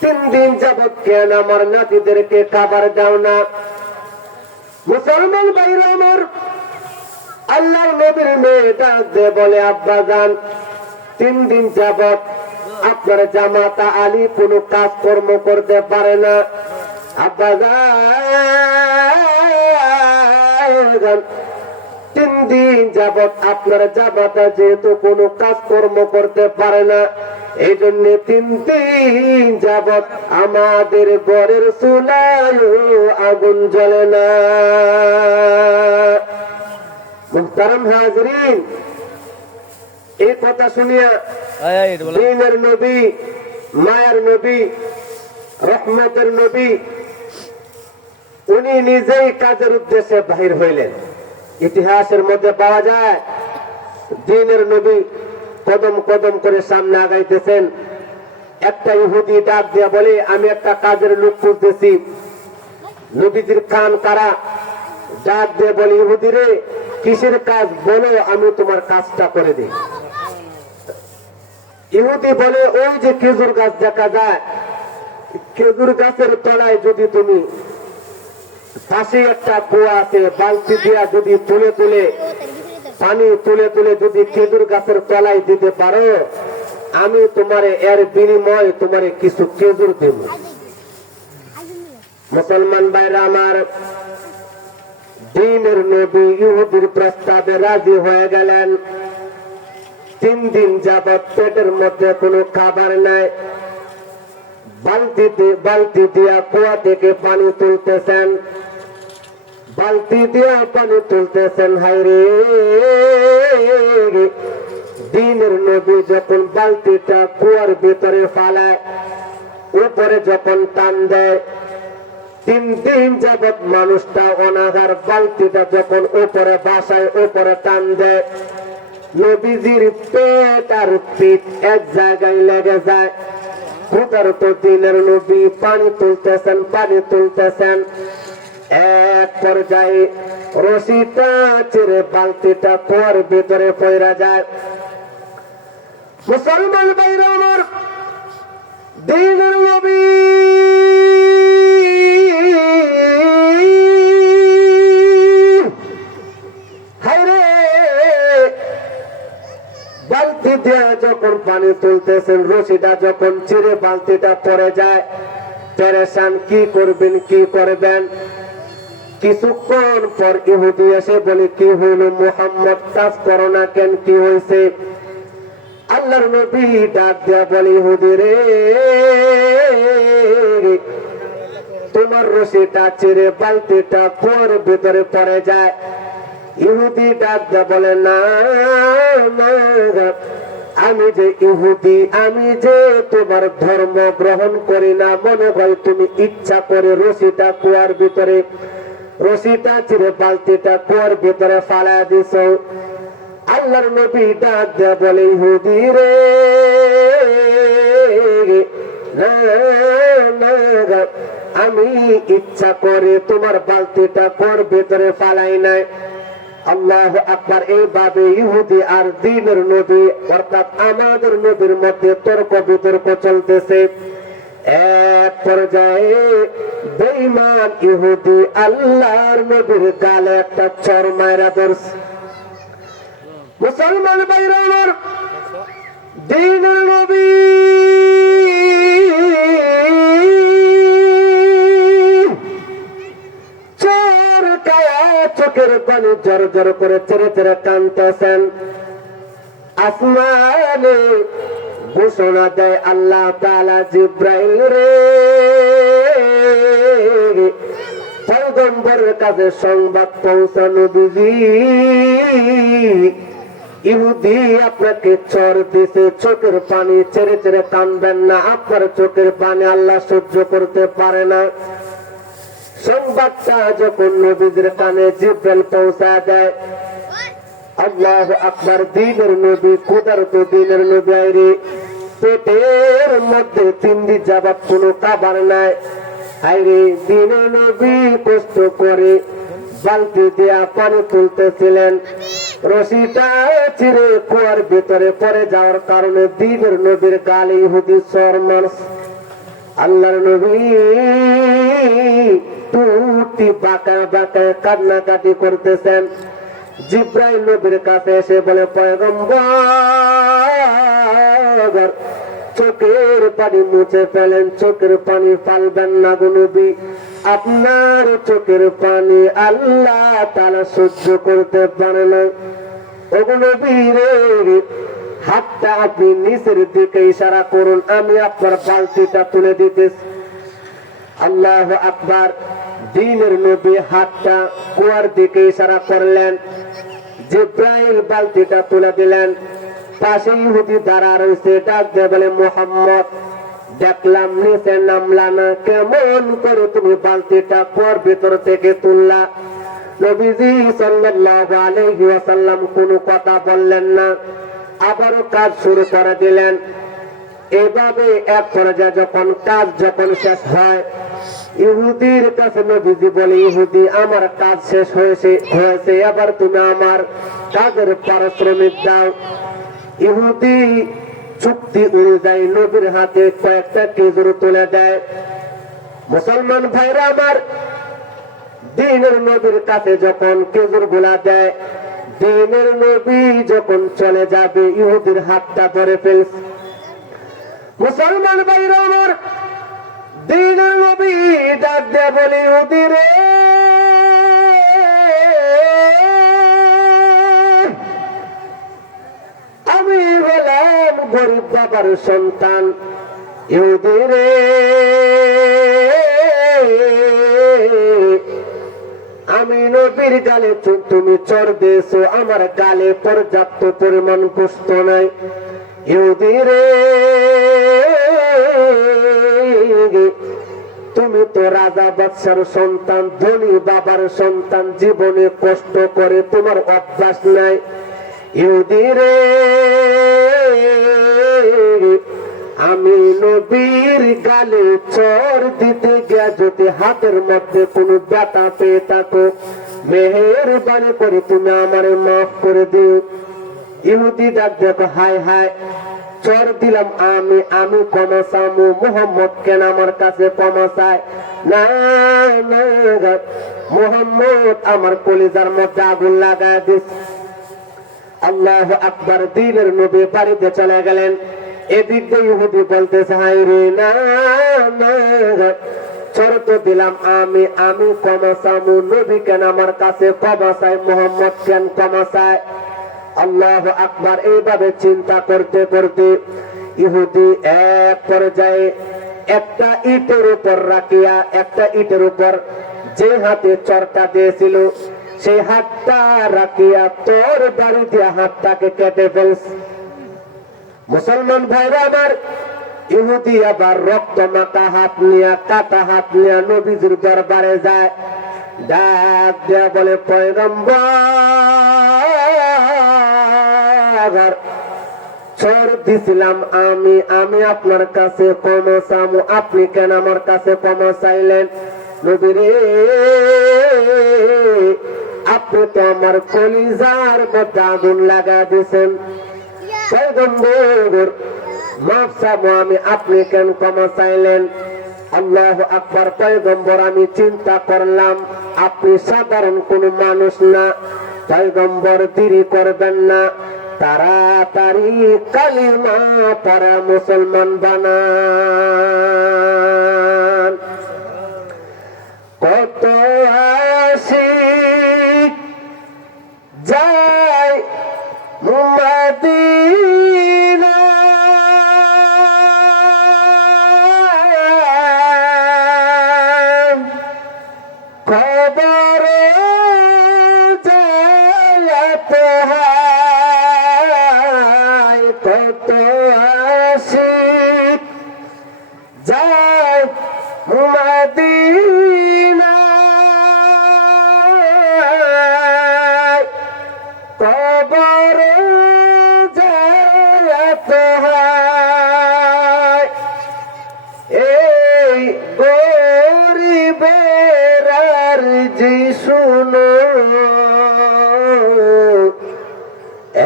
3 দিন যাবত কেন আমার নাতিদেরকে খাবার দাও না? মুসলমান ভাইরা আমার, আল্লাহর নবীর মেয়ে ডাক দিয়ে বলে, আব্বা জান 3 দিন যাবত আপনার জামাতা আলী কোনো কাজকর্ম করতে পারে না। আব্বা জান 3 দিন যাবৎ আপনার জামাতা যেহেতু কোনো কাজকর্ম করতে পারে না, এই জন্য 3 দিন যাবৎ আমাদের ঘরের চুলায় আগুন জ্বলে না। মুহতারাম হাজরিন, এই কথা শুনিয়া দিনের নবী, মায়ের নবী, রহমতের নবী উনি নিজেই কাজের উদ্দেশ্যে বাহির হইলেন। ইতিহাসের মধ্যে পাওয়া যায় দিনের নবী কদম কদম করে সামনে আগাইতেছেন। একটা ইহুদি ডাক দিয়া বলে, আমি একটা কাজের লোক খুঁজতেছি। নবীজির কান কারা, ডাক দিয়ে বলে, ইহুদি রে, কিসের কাজ বলো, আমি তোমার কাজটা করে দিই। ইহুদি বলে, ওই যে খেজুর গাছ দেখা যায়, খেজুর গাছের তলায় যদি তুমি, পাশে একটা কুয়া আছে, বালতি দিয়া যদি তুলে তুলে পানি তুলে তুলে যদি খেজুর গাছের তলায় দিতে পারো, আমি তোমারে এর বিনিময়ে তোমারে কিছু খেজুর দেব। মুসলমান ভাইরা আমার, দিনের নবী ইহুদির প্রস্তাবে রাজি হয়ে গেলেন। 3 দিন যাবৎ পেটের মধ্যে কোনো খাবার নাই। বালতি দিয়া কুয়া থেকে পানি তুলতেছেন, বালতি দিয়া পানি তুলতেছেন। হায়রে, দিনের নবী যখন বালতিটা কুয়ার ভিতরে ফালায়, উপরে যখন টান দেয়, 3 দিন যাবৎ মানুষটা অনাহার, বালতিটা যখন উপরে বাসায় উপরে টান দেয়, নবীজির পেট আর পিঠ এক জায়গায় লেগে যায়। ক্ষুধার্ত দিনের নবী পানি তুলতেছেন, পানি তুলতেছেন। এক পর্যায়ে রশিটা ছেড়ে বালতিটা কুয়ার ভিতরে পড়ে যায়। মুসলমান ভাইরা আমার, দিনের নবী হায়রে, বালতি দিয়ে যখন পানি তুলতেছেন, রশিটা যখন ছিঁড়ে বালতিটা পড়ে যায়, পেরেশান, কি করবেন কি করবেন। কিছুক্ষণ পর ইহুদি এসে বলে, কি হইল মুহাম্মদ, কাজ করো না কেন, কি হয়েছে? আল্লাহর নবী ডাক দেয়া বলে, ইহুদি রে, তোমার রশিটা ছিঁড়ে বালতিটা কুয়ার ভিতরে পড়ে যায়। ইহুদি ডাক দেয়া বলে, না না, আমি যে ইহুদি, আমি যে তোমার ধর্ম গ্রহণ করি না, মনে হয় তুমি ইচ্ছা করে রশিটা কুয়ার ভিতরে, রশিটা ছিঁড়ে বালতিটা কুয়ার ভিতরে ফালা দিছ। আল্লাহর নবী ডাক দেয়া বলে, ইহুদি রে, না না, আমি ইচ্ছা করে তোমার বালতিটা কুয়ার ভিতরে ফালাই নাই। আল্লাহু আকবার। এইভাবে ইহুদি আর দিনের নবী অর্থাৎ আমাদের নবীর মধ্যে তর্ক বিতর্ক চলতেছে। এক পর্যায়ে বেঈমান ইহুদি আল্লাহর নবীর গালে একটা চর মাইরা ধরছে। মুসলমান ভাইরা আমার, দিনের নবী চোখের পানি জর জর করে ছেড়ে ছেড়ে কাঁদতেছেন। আসমানে ঘোষণা দেয় আল্লাহ তাআলা, জিব্রাইল রে, পয়গম্বরের কাছে সংবাদ পৌঁছানো নবীজি, ইহুদি আপনাকে চর দিছে, চোখের পানি ছেড়ে ছেড়ে কাঁদবেন না, আপনার চোখের পানি আল্লাহ সহ্য করতে পারে না। সংবাদটা যখন নবীদের কানে জিব্রাইল পৌঁছা দেয়, আল্লাহু আকবার। দিনের নবী, ক্ষুধার্ত দিনের নবী, আইরে পেটের মধ্যে 3 দিন যাবত কোনো খাবার নাই। আইরে দিনের নবী কষ্ট করে বালতি দিয়া পানি তুলতেছিলেন, রশিটা ছিঁড়ে কুয়ার ভিতরে পড়ে যাওয়ার কারণে দিনের নবীর গালে ইহুদি চর মারছে। আল্লাহর নবী টুটি বাঁকা বাঁকা কান্নাকাটি করতেছেন। জিব্রাইল নবীর কাছে এসে বলে, পয়গম্বর চোখের পানি মুছে ফেলেন, চোখের পানি ফালবেন না গো নবী, আপনার চোখের পানি আল্লাহ তাআলা সহ্য করতে পারে না। ওগো নবী রে, হাতটা আপনি নিচের দিকে ইশারা করুন, আমি আপনার বালতিটা তুলে দিতেছি। আল্লাহু আকবার। দ্বীনের নবী হাতটা কুয়ার দিকে ইশারা করলেন, জিব্রাইল বালতিটা তুলে দিলেন। পাশে ইহুদি দাঁড়া রয়েছে, ডাক দিয়ে বলে, মুহাম্মদ দেখলাম নিচে নামলা না, কেমন করে তুমি বালতিটা কুয়ার ভিতর থেকে তুললা? নবীজি সাল্লাল্লাহু আলাইহি ওয়াসাল্লাম কোনো কথা বললেন না, আবারও কাজ শুরু করে দিলেন। এভাবে এক পর্যায়ে যখন কাজ শেষ হয়, ইহুদির কাছে নবীজি বলে, ইহুদি আমার কাজ শেষ হয়েছে, এবার তুমি আমার কাজের পারিশ্রমিক দাও। ইহুদি চুক্তি অনুযায়ী নবীর হাতে কয়েকটা খেজুর তুলে দেয়। মুসলমান ভাইরা আমার, দ্বীনের নবীর কাছে যখন খেজুর গুলা দেয়, দ্বীনের নবী যখন চলে যাবে, ইহুদির হাতটা ধরে ফেলছে। মুসলমান ভাইরা আমার, দ্বীনের নবী ডাক দিয়ে বলে, ইহুদি রে, আমি হলাম গরিব বাবার সন্তান। ইহুদি রে, আমি নবীর গালে তুমি চর দিয়েছো, আমার গালে পর্যাপ্ত পরিমাণ গোশত নাই। ইহুদি রে, তুমি তো রাজা বাদশার সন্তান, ধনী বাবার সন্তান, জীবনে কষ্ট করে তোমার অভ্যাস নাই। ইহুদি রে, আমি নবীর গালে চর দিতে গিয়া যদি হাতের মধ্যে কোনো ব্যথা পেয়ে থাকো, মেহেরবানি করে তুমি আমারে মাফ করে দিও। ইহুদি ডাক দেখো, হায় হায়, চর দিলাম আমি ক্ষমা চামু, মুহাম্মদ কেন আমার কাছে ক্ষমা চায় না? মুহাম্মদ আমার কলিজার মধ্যে আগুন লাগায় দিস। আল্লাহু আকবার। দ্বীনের নবী বাড়িতে চলে গেলেন। এদিক দিয়ে ইহুদি বলতেছে, হায় রে, না চর তো দিলাম আমি ক্ষমা চামু, নবী কেন আমার কাছে ক্ষমা চায়, মুহাম্মদ কেন ক্ষমা চায়? আল্লাহু আকবার। এইভাবে চিন্তা করতে করতে ইহুদি এক পর্যায়ে একটা ইটের উপর যে হাতে চরটা দিয়েছিল, সেই হাতটা রাখিয়া তোর বাড়ি দিয়ে হাতটাকে কেটে ফেলছে। মুসলমান ভাইরা আমার, ইহুদি আবার রক্ত মাখা হাত নিয়ে, কাটা হাত নিয়ে নবীজির দরবারে যায়। ডাক দেয়া বলে, পয়গম্বর, চর দিছিলাম আমি আপনার কাছে ক্ষমা চামু, আপনি কেন আমার কাছে ক্ষমা চাইলেন? নবী রে, আপনি তো আমার কলিজার মধ্যে আগুন লাগা দিয়েছেন। পয়গম্বর, মাফ চামু আমি, আপনি কেন ক্ষমা চাইলেন? আল্লাহু আকবার। পয়গম্বর, আমি চিন্তা করলাম আপনি সাধারণ কোন মানুষ না। পয়গম্বর, দেরি করবেন না, তাড়াতাড়ি কালিমা পড়া মুসলমান বানান। কত আশিক যায় মদিনা, খবর যায় কত আশিক যায় মদিনা, খবর যায় এই গরিবের আরজি শুনো,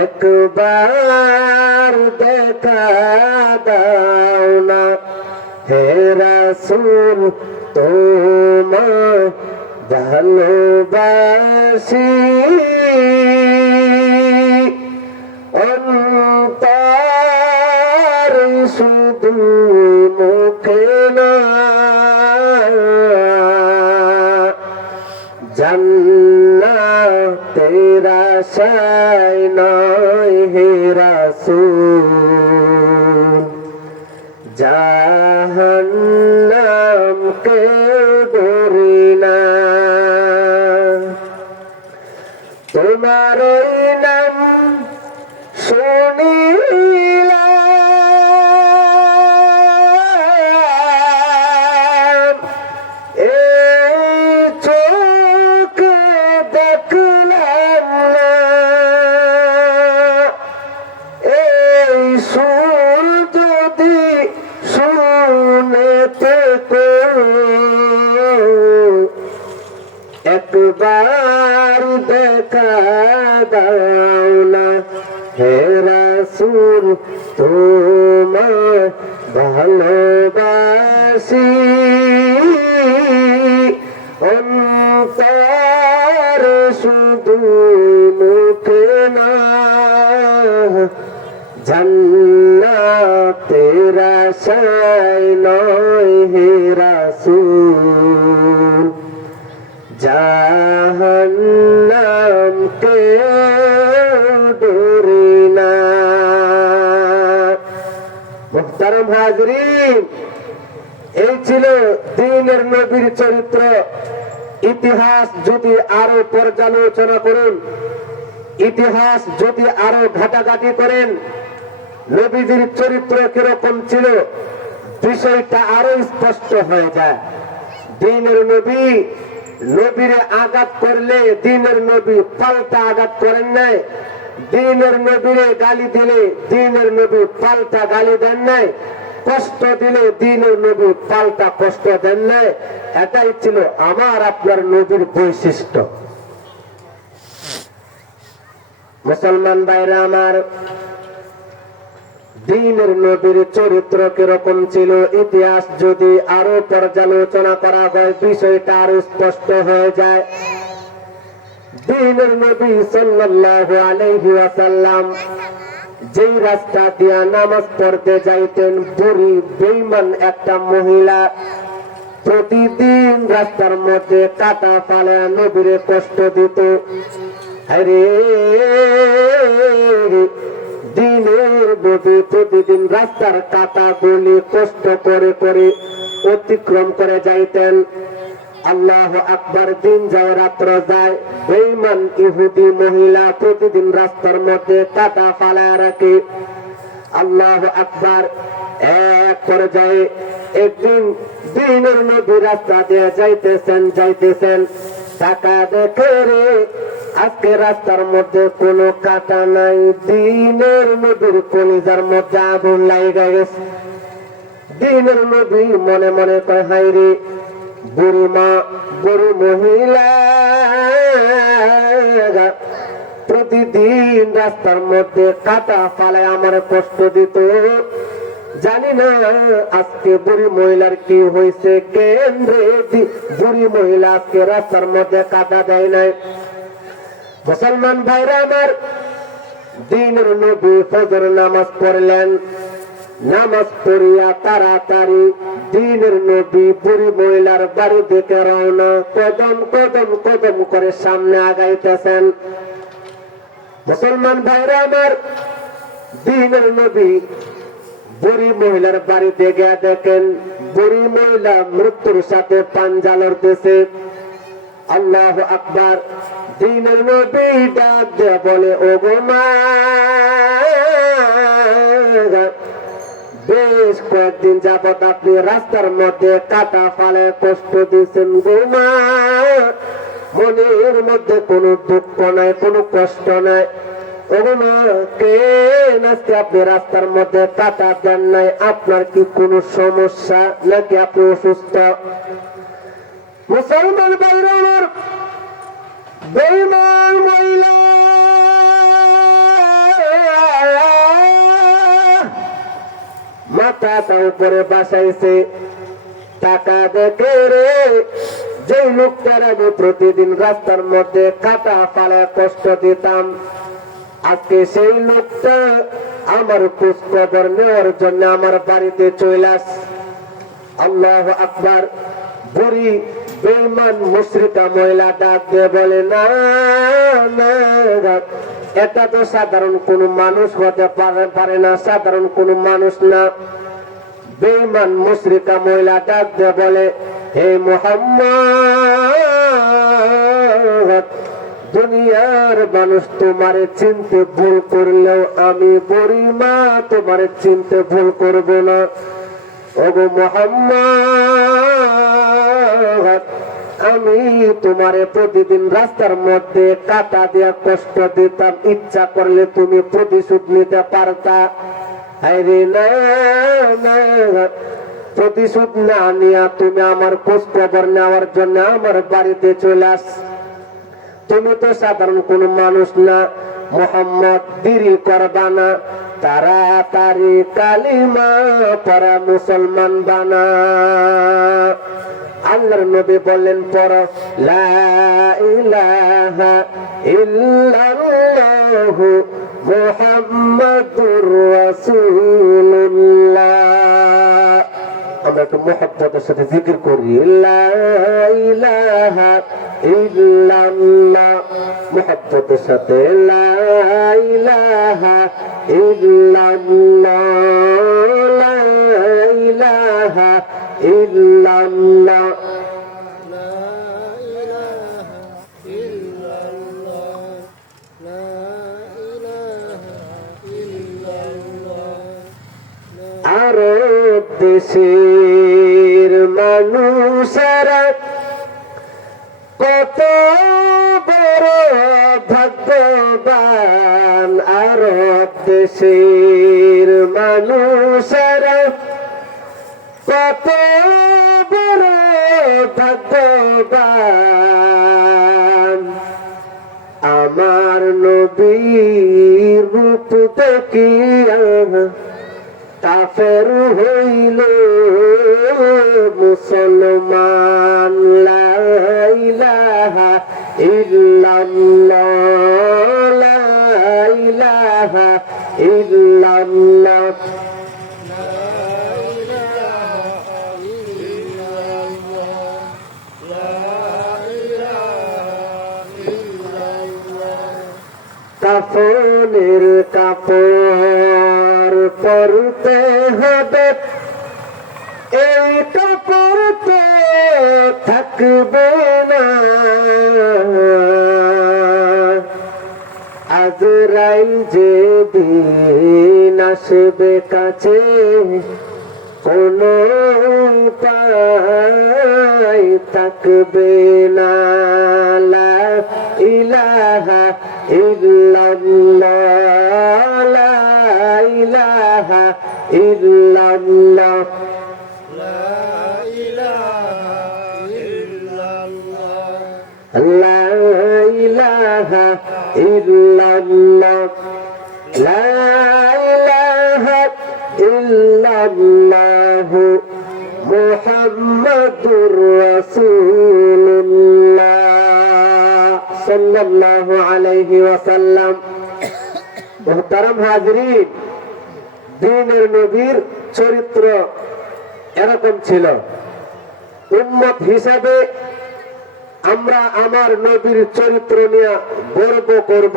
একবার দেখা দাও না হে রাসূল, তোমায় ভালোবাসি, অন্তর শুধু মুখে না। রাসূল জাহান্নাম কে ডরি না তোমার ওই নাম শুনিলাম এই চোখে দেখলাম না এই সুর যদি শুনেতে একবার দেখা দাও না হে রাসূল তোমায় ভালোবাসি অন্তর শুধু মুখে না জান্নাতের আশায় নয় হে রাসূল জাহান্নাম কে ডরি না মুহতারাম হাজরিন এই ছিল দ্বীনের নবীর চরিত্র ইতিহাস যদি আরো পর্যালোচনা করুন ইতিহাস যদি আরো ঘাটাঘাটি করেন নবীজির চরিত্র কিরকম ছিল বিষয়টা আরো স্পষ্ট হয়ে যায় দ্বীনের নবী নবীরে আঘাত করলে দ্বীনের নবী পাল্টা আঘাত করেন নাই দ্বীনের নবীরে গালি দিলে দ্বীনের নবী পাল্টা গালি দেন নাই কষ্ট দিলে দ্বীনের নবী পাল্টা কষ্ট দেন নাই এটাই ছিল আমার আপনার নবীর বৈশিষ্ট্য মুসলমান ভাইরা আমার দ্বীনের নবীর চরিত্র কিরকম ছিল ইতিহাস যদি আরো পর্যালোচনা করা হয় বিষয়টা আরো স্পষ্ট হয়ে যায় দ্বীনের নবী সাল্লাল্লাহু আলাইহি ওয়াসাল্লাম যেই রাস্তা দিয়া নামাজ পড়তে যাইতেন বুড়ি বেঈমান একটা মহিলা প্রতিদিন রাস্তার মধ্যে কাটা ফালা নবীরে কষ্ট দিত আরে দ্বীনের নবী প্রতিদিন রাস্তার কাটা গলি কষ্ট করে করে অতিক্রম করে যাইতেন আল্লাহু আকবার দিন যায় রাত্র যায় বেঈমান ইহুদি মহিলা প্রতিদিন রাস্তার মধ্যে কাটা ফালায় রাখে আল্লাহু আকবার এক পর্যায়ে একদিন দ্বীনের নবী রাস্তা দিয়ে যাইতেছেন টাকা দেখে রে আজকে রাস্তার মধ্যে কোনো কাটা নাই দ্বীনের নবীর কলিজার মধ্যে আগুন লাগা গেছে দ্বীনের নবী মনে মনে কয় হাই রে বুড়ি মা বুড়ি মহিলা প্রতিদিন রাস্তার মধ্যে কাটা ফালায় আমার কষ্ট দিত জানি না আজকে বুড়ি মহিলার কি হয়েছে কেন্দ্রে বুড়ি মহিলা আজকে রাস্তার মধ্যে কাটা দেয় নাই মুসলমান ভাইরা আমার দ্বীনের নবী ফজর নামাজ পড়লেন নামাজ পড়িয়া তাড়াতাড়ি দ্বীনের নবী বুড়ি মহিলার বাড়ি দিকে রওনা কদম কদম কদম করে সামনে আগাইতেছেন মুসলমান ভাইরা আমার দ্বীনের নবী বুড়ি মহিলার বাড়িতে গিয়ে দেখেন বুড়ি মহিলা মৃত্যুর সাথে পাঞ্জা লড়তেছে আল্লাহু আকবার দ্বীনের নবী ডাক দিয়ে বলে ওগো মা বেশ কয়েকদিন যাবত আপনি রাস্তার মধ্যে কাটা ফালে কষ্ট দিচ্ছেন গো মা মনের মধ্যে কোনো দুঃখ নাই কোনো কষ্ট নাই ওগো মা কেন আজকে আপনি রাস্তার মধ্যে কাটা দেন নাই আপনার কি কোনো সমস্যা নাকি আপনি অসুস্থ মুসলমান ভাইরা আমার বেঈমান মহিলা মাথাটা উপরে বাসাইছে টাকা দেখে রে যে লোকটার আমি প্রতিদিন রাস্তার মধ্যে কাটা ফালা কষ্ট দিতাম আজকে সেই লোকটা আমার খোঁজ খবর নেওয়ার জন্য আমার বাড়িতে চলে আসে আল্লাহু আকবার বুড়ি বেঈমান মুশরিকা মহিলা ডাক দিয়ে বলে না না এটা তো সাধারণ কোন মানুষ হতে পারে না, সাধারণ কোন মানুষ না। বেঈমান মুশরিকা মহিলা ডাক দিয়ে বলে, হে মুহাম্মদ, দুনিয়ার মানুষ তোমারে চিনতে ভুল করলেও আমি বুড়িমা তোমারে চিনতে ভুল করব না। ওগো মুহাম্মদ, আমি তোমারে প্রতিদিন রাস্তার মধ্যে কাঁটা দিয়া কষ্ট দিতাম, ইচ্ছা করলে তুমি প্রতিশোধ নিতে পারতা। আরে না, প্রতিশোধ না নিয়া তুমি আমার খোঁজ খবর নেওয়ার জন্য আমার বাড়িতে চলে আস। তুমি তো সাধারণ কোন মানুষ না। মুহাম্মদ, দেরি করবা না, তাড়াতাড়ি কালিমা পড়া মুসলমান বানা। আল্লাহর নবী বললেন, পড়ো লা ইলাহা ইল্লাল্লাহু মুহাম্মাদুর রাসূলুল্লাহ। আমরা একটু মুহাব্বতের সাথে জিকির করি, লা ইলাহা ইল্লাল্লাহ। মুহাব্বতের সাথে লা ইলাহা ইল্লাল্লাহ, লা ইলাহা ইল্লাল্লাহ। আরব দেশের মানুষেরা কত বড় ভাগ্যবান, আরব দেশের মানুষেরা কত বড় ভাগ্যবান। আমার নবীর রূপ দেখিয়া কাফের হইল মুসলমান। লা ইলাহা ইল্লাল্লাহ, লা ইলাহা ইল্লাল্লাহ। কাফনের কাপড় পরতে হবে, এই কাপড় তো থাকবে না। আজরাইল যেদিন আসবে কাছে, কোনো উপায় থাকবে না। লা ইলাহা ইল্লাল্লাহ, লা ইলাহা ইল্লাল্লাহ, লা ইলাহা ইল্লাল্লাহ, লা ইলাহা ইল্লাল্লাহ, লা ইলাহা ইল্লাল্লাহ মুহাম্মাদুর রাসূলুল্লাহ সাল্লাল্লাহু আলাইহি ওয়াসাল্লাম। মুহতারাম হাজিরিন, দ্বীনের নবীর চরিত্র এরকম ছিল। উম্মত হিসাবে আমরা আমার নবীর চরিত্র নিয়ে গর্ব করব।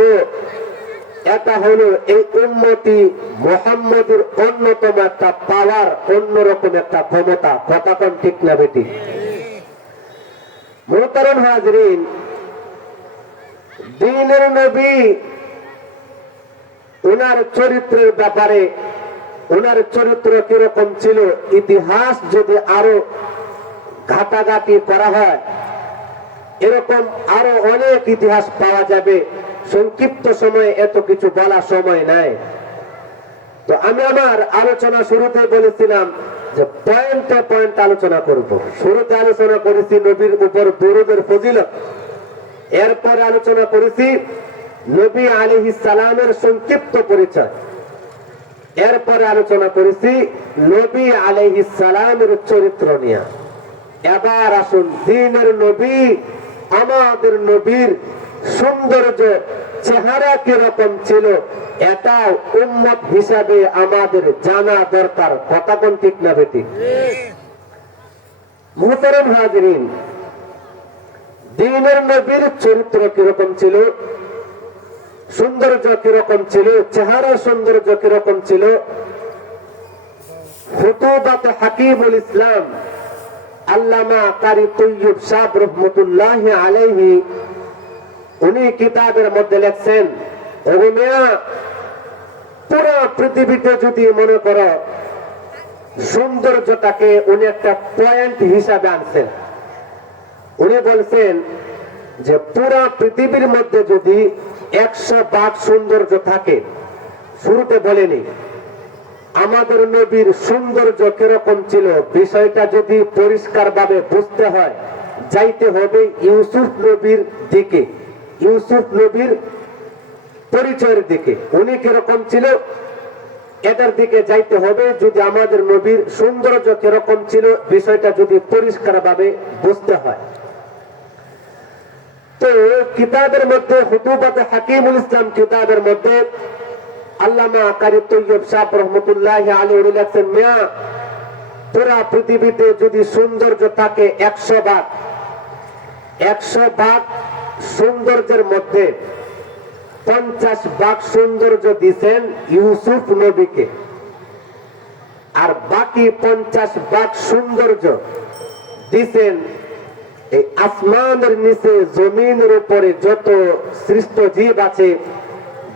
এটা হলো এই উম্মতি মুহাম্মদের অন্যতম একটা পাওয়ার, অন্যরকম একটা ক্ষমতা। কথা কোন ঠিক না বেটি? মুহতারাম হাজিরিন, দ্বীনের নবী ওনার চরিত্রের ব্যাপারে, ওনার চরিত্র কিরকম ছিল, ইতিহাস যদি আরো ঘাটাঘাটি করা হয়, এরকম আরো অনেক ইতিহাস পাওয়া যাবে। সংক্ষিপ্ত সময়ে এত কিছু বলা সময় নাই। তো আমি আমার আলোচনা শুরুতে বলেছিলাম যে পয়েন্টে পয়েন্ট আলোচনা করব। শুরুতে আলোচনা করেছি নবীর উপর দরুদের ফজিলত, এরপরে আলোচনা করেছি নবী আলাইহিস সালামের সংক্ষিপ্ত পরিচয়, এরপরে আলোচনা করেছি নবী আলাইহিস সালামের চরিত্র নিয়ে। এবার আসুন, দ্বীনের নবী, আমাদের নবীর সৌন্দর্য চেহারা কিরকম ছিল, এটা উম্মত হিসাবে আমাদের জানা দরকার। কথা কোন ঠিক না বেটি? মুহতারাম হাজিরিন, দ্বীনের নবীর চরিত্র কিরকম ছিল সৌন্দর্য কিরকম ছিল, চেহারার সৌন্দর্য কিরকম ছিল, খুতুবাত হাকিমুল ইসলাম আল্লামা কারি তৈয়ব সাহেব রহমতুল্লাহি আলাইহি উনি কিতাবের মধ্যে লেখছেন, ওগো মিয়া, পুরো পৃথিবীতে যদি মনে করো সৌন্দর্যটাকে উনি একটা পয়েন্ট হিসাবে আনছেন। উনি বলছেন যে পুরো পৃথিবীর মধ্যে যদি 100 ভাগ সৌন্দর্য থাকে, শুরুতে বলেনি আমাদের নবীর সৌন্দর্য কিরকম ছিল, বিষয়টা যদি পরিষ্কার ভাবে বুঝতে হয় যাইতে হবে ইউসুফ নবীর দিকে, ইউসুফ নবীর পরিচয়ের দিকে। উনি কিরকম ছিল এটার দিকে যাইতে হবে যদি আমাদের নবীর সৌন্দর্য কিরকম ছিল বিষয়টা যদি পরিষ্কার ভাবে বুঝতে হয়। তো কিতাবের মধ্যে খুতুবাত হাকিমুল ইসলাম কিতাবের মধ্যে আল্লামা কারি তৈয়ব সাহেব রহমতুল্লাহি আলাইহি লেখছেন, মিয়া, পুরা পৃথিবীতে যদি সৌন্দর্য থাকে 100 ভাগ, 100 ভাগ সৌন্দর্যের মধ্যে 50 ভাগ সৌন্দর্য দিয়েছেন ইউসুফ নবীকে, আর বাকি 50 ভাগ সৌন্দর্য দিয়েছেন এই আসমানের নিচে জমিনের উপরে যত সৃষ্ট জীব আছে,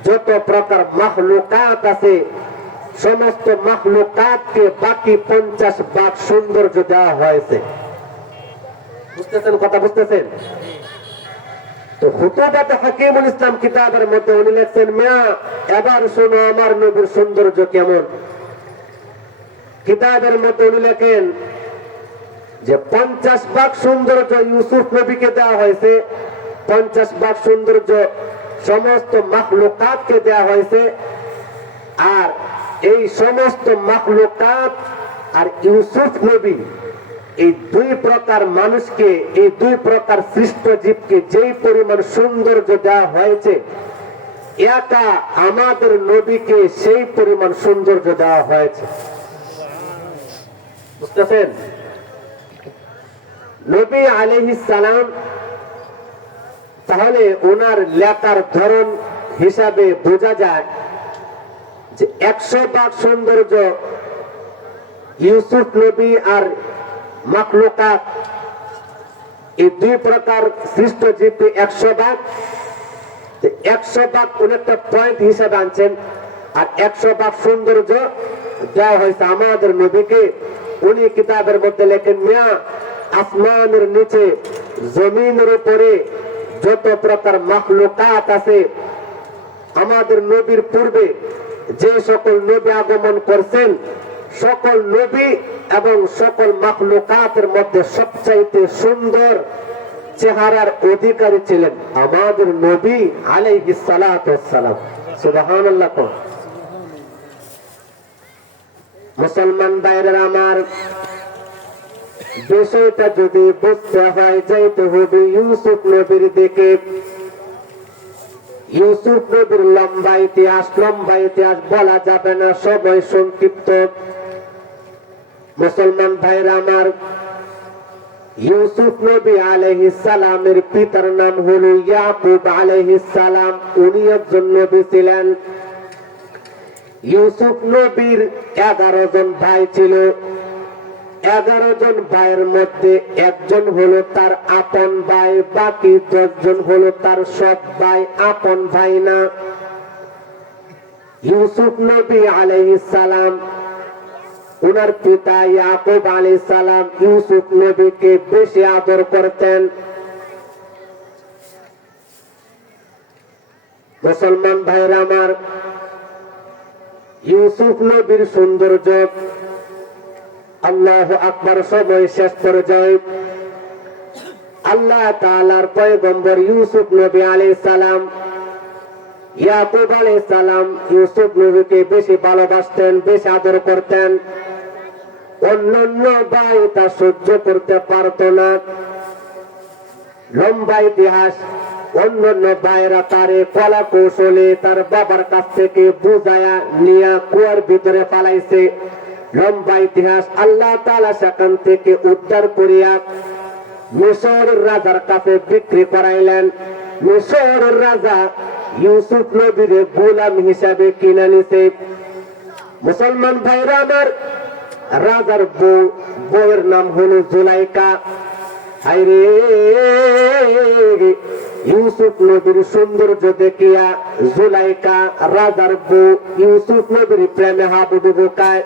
যত প্রকার মাখলুকাত আছে, সমস্ত মাখলুকাতকে বাকি 50 ভাগ সৌন্দর্য দেওয়া হয়েছে। বুঝতেছেন কথা, বুঝতেছেন? তো খুতুবাত হাকিমুল ইসলাম কিতাবের মধ্যে উনি লেখছেন, মিয়া, এবার শোনো আমার নবীর সৌন্দর্য কেমন। কিতাবের মধ্যে উনি লেখেন যে 50 ভাগ সৌন্দর্য ইউসুফ নবীকে দেওয়া হয়েছে, 50 ভাগ সৌন্দর্য সমস্ত মাখলুকাতকে দেওয়া হয়েছে, আর এই সমস্ত মাখলুকাত আর ইউসুফ নবী এই দুই প্রকার মানুষকে, এই দুই প্রকার সৃষ্ট জীবকে যেই পরিমাণ সৌন্দর্য দেওয়া হয়েছে, একা আমাদের নবীকে সেই পরিমাণ সৌন্দর্য দেওয়া হয়েছে। বুঝতেছেন? নবী আলাইহিস সালাম তাহলে ওনার লেখার ধরন হিসাবে বোঝা যায় যে 100 ভাগ সৌন্দর্য ইউসুফ নবী আর মাখলুকাত এই দুই প্রকার সৃষ্ট জীবকে 100 ভাগ, 100 ভাগ উনি একটা পয়েন্ট হিসাবে আনছেন, আর 100 ভাগ সৌন্দর্য দেওয়া হয়েছে আমাদের নবীকে। উনি কিতাবের মধ্যে লেখেন, মিয়া, আসমানের নিচে জমিনের উপরে যত প্রকার মাখলুকাত আছে, আমাদের নবীর পূর্বে যে সকল নবী আগমন করছেন, সকল নবী এবং সকল মাখলুকাতের মধ্যে সবচাইতে সুন্দর চেহারার অধিকারী ছিলেন আমাদের নবী আলাইহিস সালাতু ওয়াস সালাম। সুবহানাল্লাহ। মুসলমান ভাইরা আমার, বিষয়টা যদি বুঝতে হয় যাইতে হবে ইউসুফ নবীর দিকে। ইউসুফ নবীর লম্বা ইতিহাস বলা যাবে না, সময় সংক্ষিপ্ত। মুসলমান ভাইরা আমার, ইউসুফ নবী আলাইহিস সালামের পিতার নাম হলো ইয়াকুব আলাইহিস সালাম। উনি একজন নবী ছিলেন। ইউসুফ নবীর 11 জন ভাই ছিল। 11 জন ভাইয়ের মধ্যে একজন হলো তার আপন ভাই, বাকি 10 জন হলো তার সৎ ভাই, আপন ভাই না। ইউসুফ নবী আলাইহিস সালাম, উনার পিতা ইয়াকুব আলাইহিস সালাম ইউসুফ নবীকে বেশি আদর করতেন। মুসলমান ভাইরা আমার, ইউসুফ নবীর সৌন্দর্য, আল্লাহু আকবার, সময় শেষ পর্যায়ে আল্লাহ তাআলার পয়গম্বর ইউসুফ নবী আলাইহিস সালাম, ইয়াকুব আলাইহিস সালাম ইউসুফ নবীকে বেশি ভালোবাসতেন, বেশি আদর করতেন। অন্যান্য ভাই তা সহ্য করতে পারত না। লম্বা ইতিহাস, অন্যান্য ভাইরা তারে কলা কৌশলে তার বাবার কাছ থেকে বুঝায়া নিয়া কুয়ার ভিতরে ফালাইছে। লম্বা ইতিহাস, আল্লাহ তাআলা সেখান থেকে উদ্ধার করিয়া মিশরের রাজার কাছে বিক্রি করাইলেন। মিশরের রাজা ইউসুফ নবীর গোলাম হিসাবে কিনে নিছে। মুসলমান ভাইরা আমার, রাজার বউয়ের নাম হলো জুলাইকা। হায়রে, ইউসুফ নবীর সৌন্দর্য দেখিয়া জুলাইকা রাজার বউ ইউসুফ নবীর প্রেমে হাবুডুবু খায়।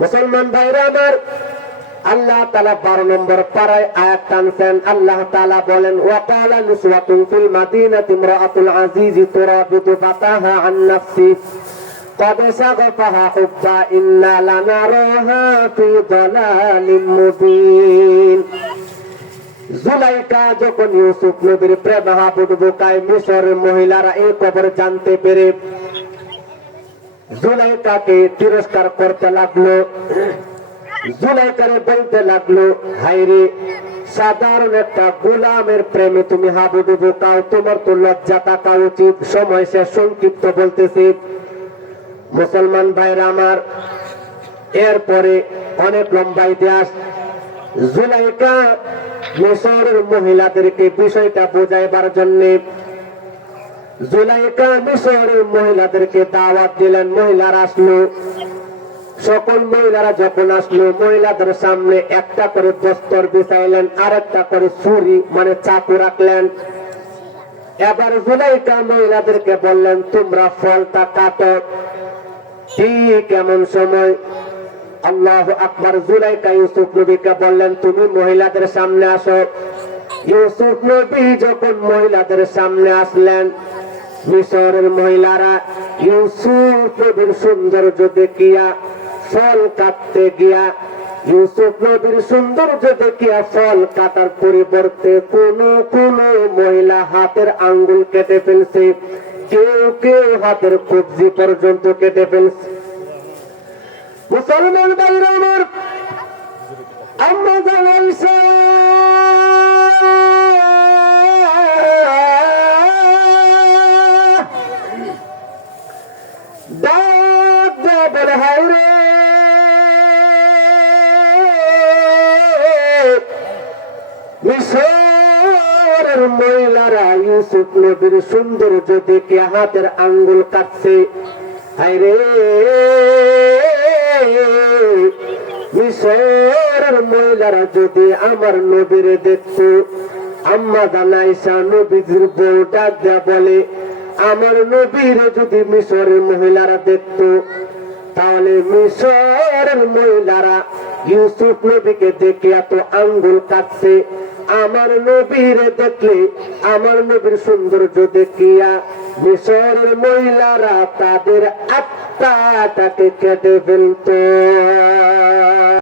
মুসলমান ভাইরা আমার, আল্লাহ তাআলা 12 নম্বর পারায় আয়াত টানছেন। আল্লাহ তাআলা বলেন, ওয়াকালা নিসওয়াতুন ফিল মাদিনাতি ইমরাআতুল আজিজি তুরাবিদু ফাতাহা আন নাফসি قد شغفها حبا إنا لنراها في ضلال مبين। জুলাইকা যখন ইউসুফ নবীর প্রেমে হাবুডুবু খায়, মিশরের মহিলারা এই খবর জানতে পেরে জুলাইকাকে তিরস্কার করতে লাগলো। জুলাইকারে বলতে লাগলো, হায়রে, সাধারণ একটা গোলামের প্রেমে তুমি হাবুডুবু খাও, তোমার তো লজ্জা থাকা উচিত। সময় শেষ, সংক্ষিপ্ত বলতেছি। মুসলমান ভাইরা আমার, এরপরে অনেক লম্বা ইতিহাস। জুলাইকা মিশরের মহিলাদেরকে বিষয়টা বোঝাইবার জন্য জুলাইকা মিশরের মহিলাদেরকে দাওয়াত দিলেন। মহিলারা আসলো। সকল মহিলারা যখন আসলো, মহিলাদের সামনে একটা করে দস্তর বিছাইলেন, আর একটা করে ছুরি মানে চাকু রাখলেন। এবার জুলাইকা মহিলাদেরকে বললেন, তোমরা ফলটা কাটো। ঠিক এমন সময় আল্লাহু আকবার, জুলাইকা ইউসুফ নবীকে বললেন, তুমি মহিলাদের সামনে আসো। ইউসুফ নবী যখন মহিলাদের সামনে আসলেন, মিশরের মহিলারা ইউসুফ নবীর সৌন্দর্য দেখিয়া ফল কাটতে গিয়া, ইউসুফ নবীর সৌন্দর্য দেখিয়া ফল কাটার পরিবর্তে কোন কোন মহিলা হাতের আঙ্গুল কেটে ফেলছে, কেউ কেউ হাতের কবজি পর্যন্ত কেটে ফেলছে। মুসলমান ভাইরা আমার, আম্মা জান আয়েশা ডাক দিয়ে বলে, হায়রে, মিশরের মহিলারা ইউসুফ নবীর সৌন্দর্য দেখে হাতের আঙ্গুল কাটছে। হায়রে, মিশরের মহিলারা যদি আমার নবীরে দেখতো। আম্মা জান আয়েশা নবীজির বউ ডাক দেয়া বলে, আমার নবীরে যদি মিশরের মহিলারা দেখতো, তাহলে মিশরের মহিলারা ইউসুফ নবীকে দেখে এত আঙ্গুল কাটছে, আমার নবীরে দেখলে, আমার নবীর সৌন্দর্য দেখিয়া মিশরের মহিলারা তাদের আত্মাটাকে কেটে ফেলত।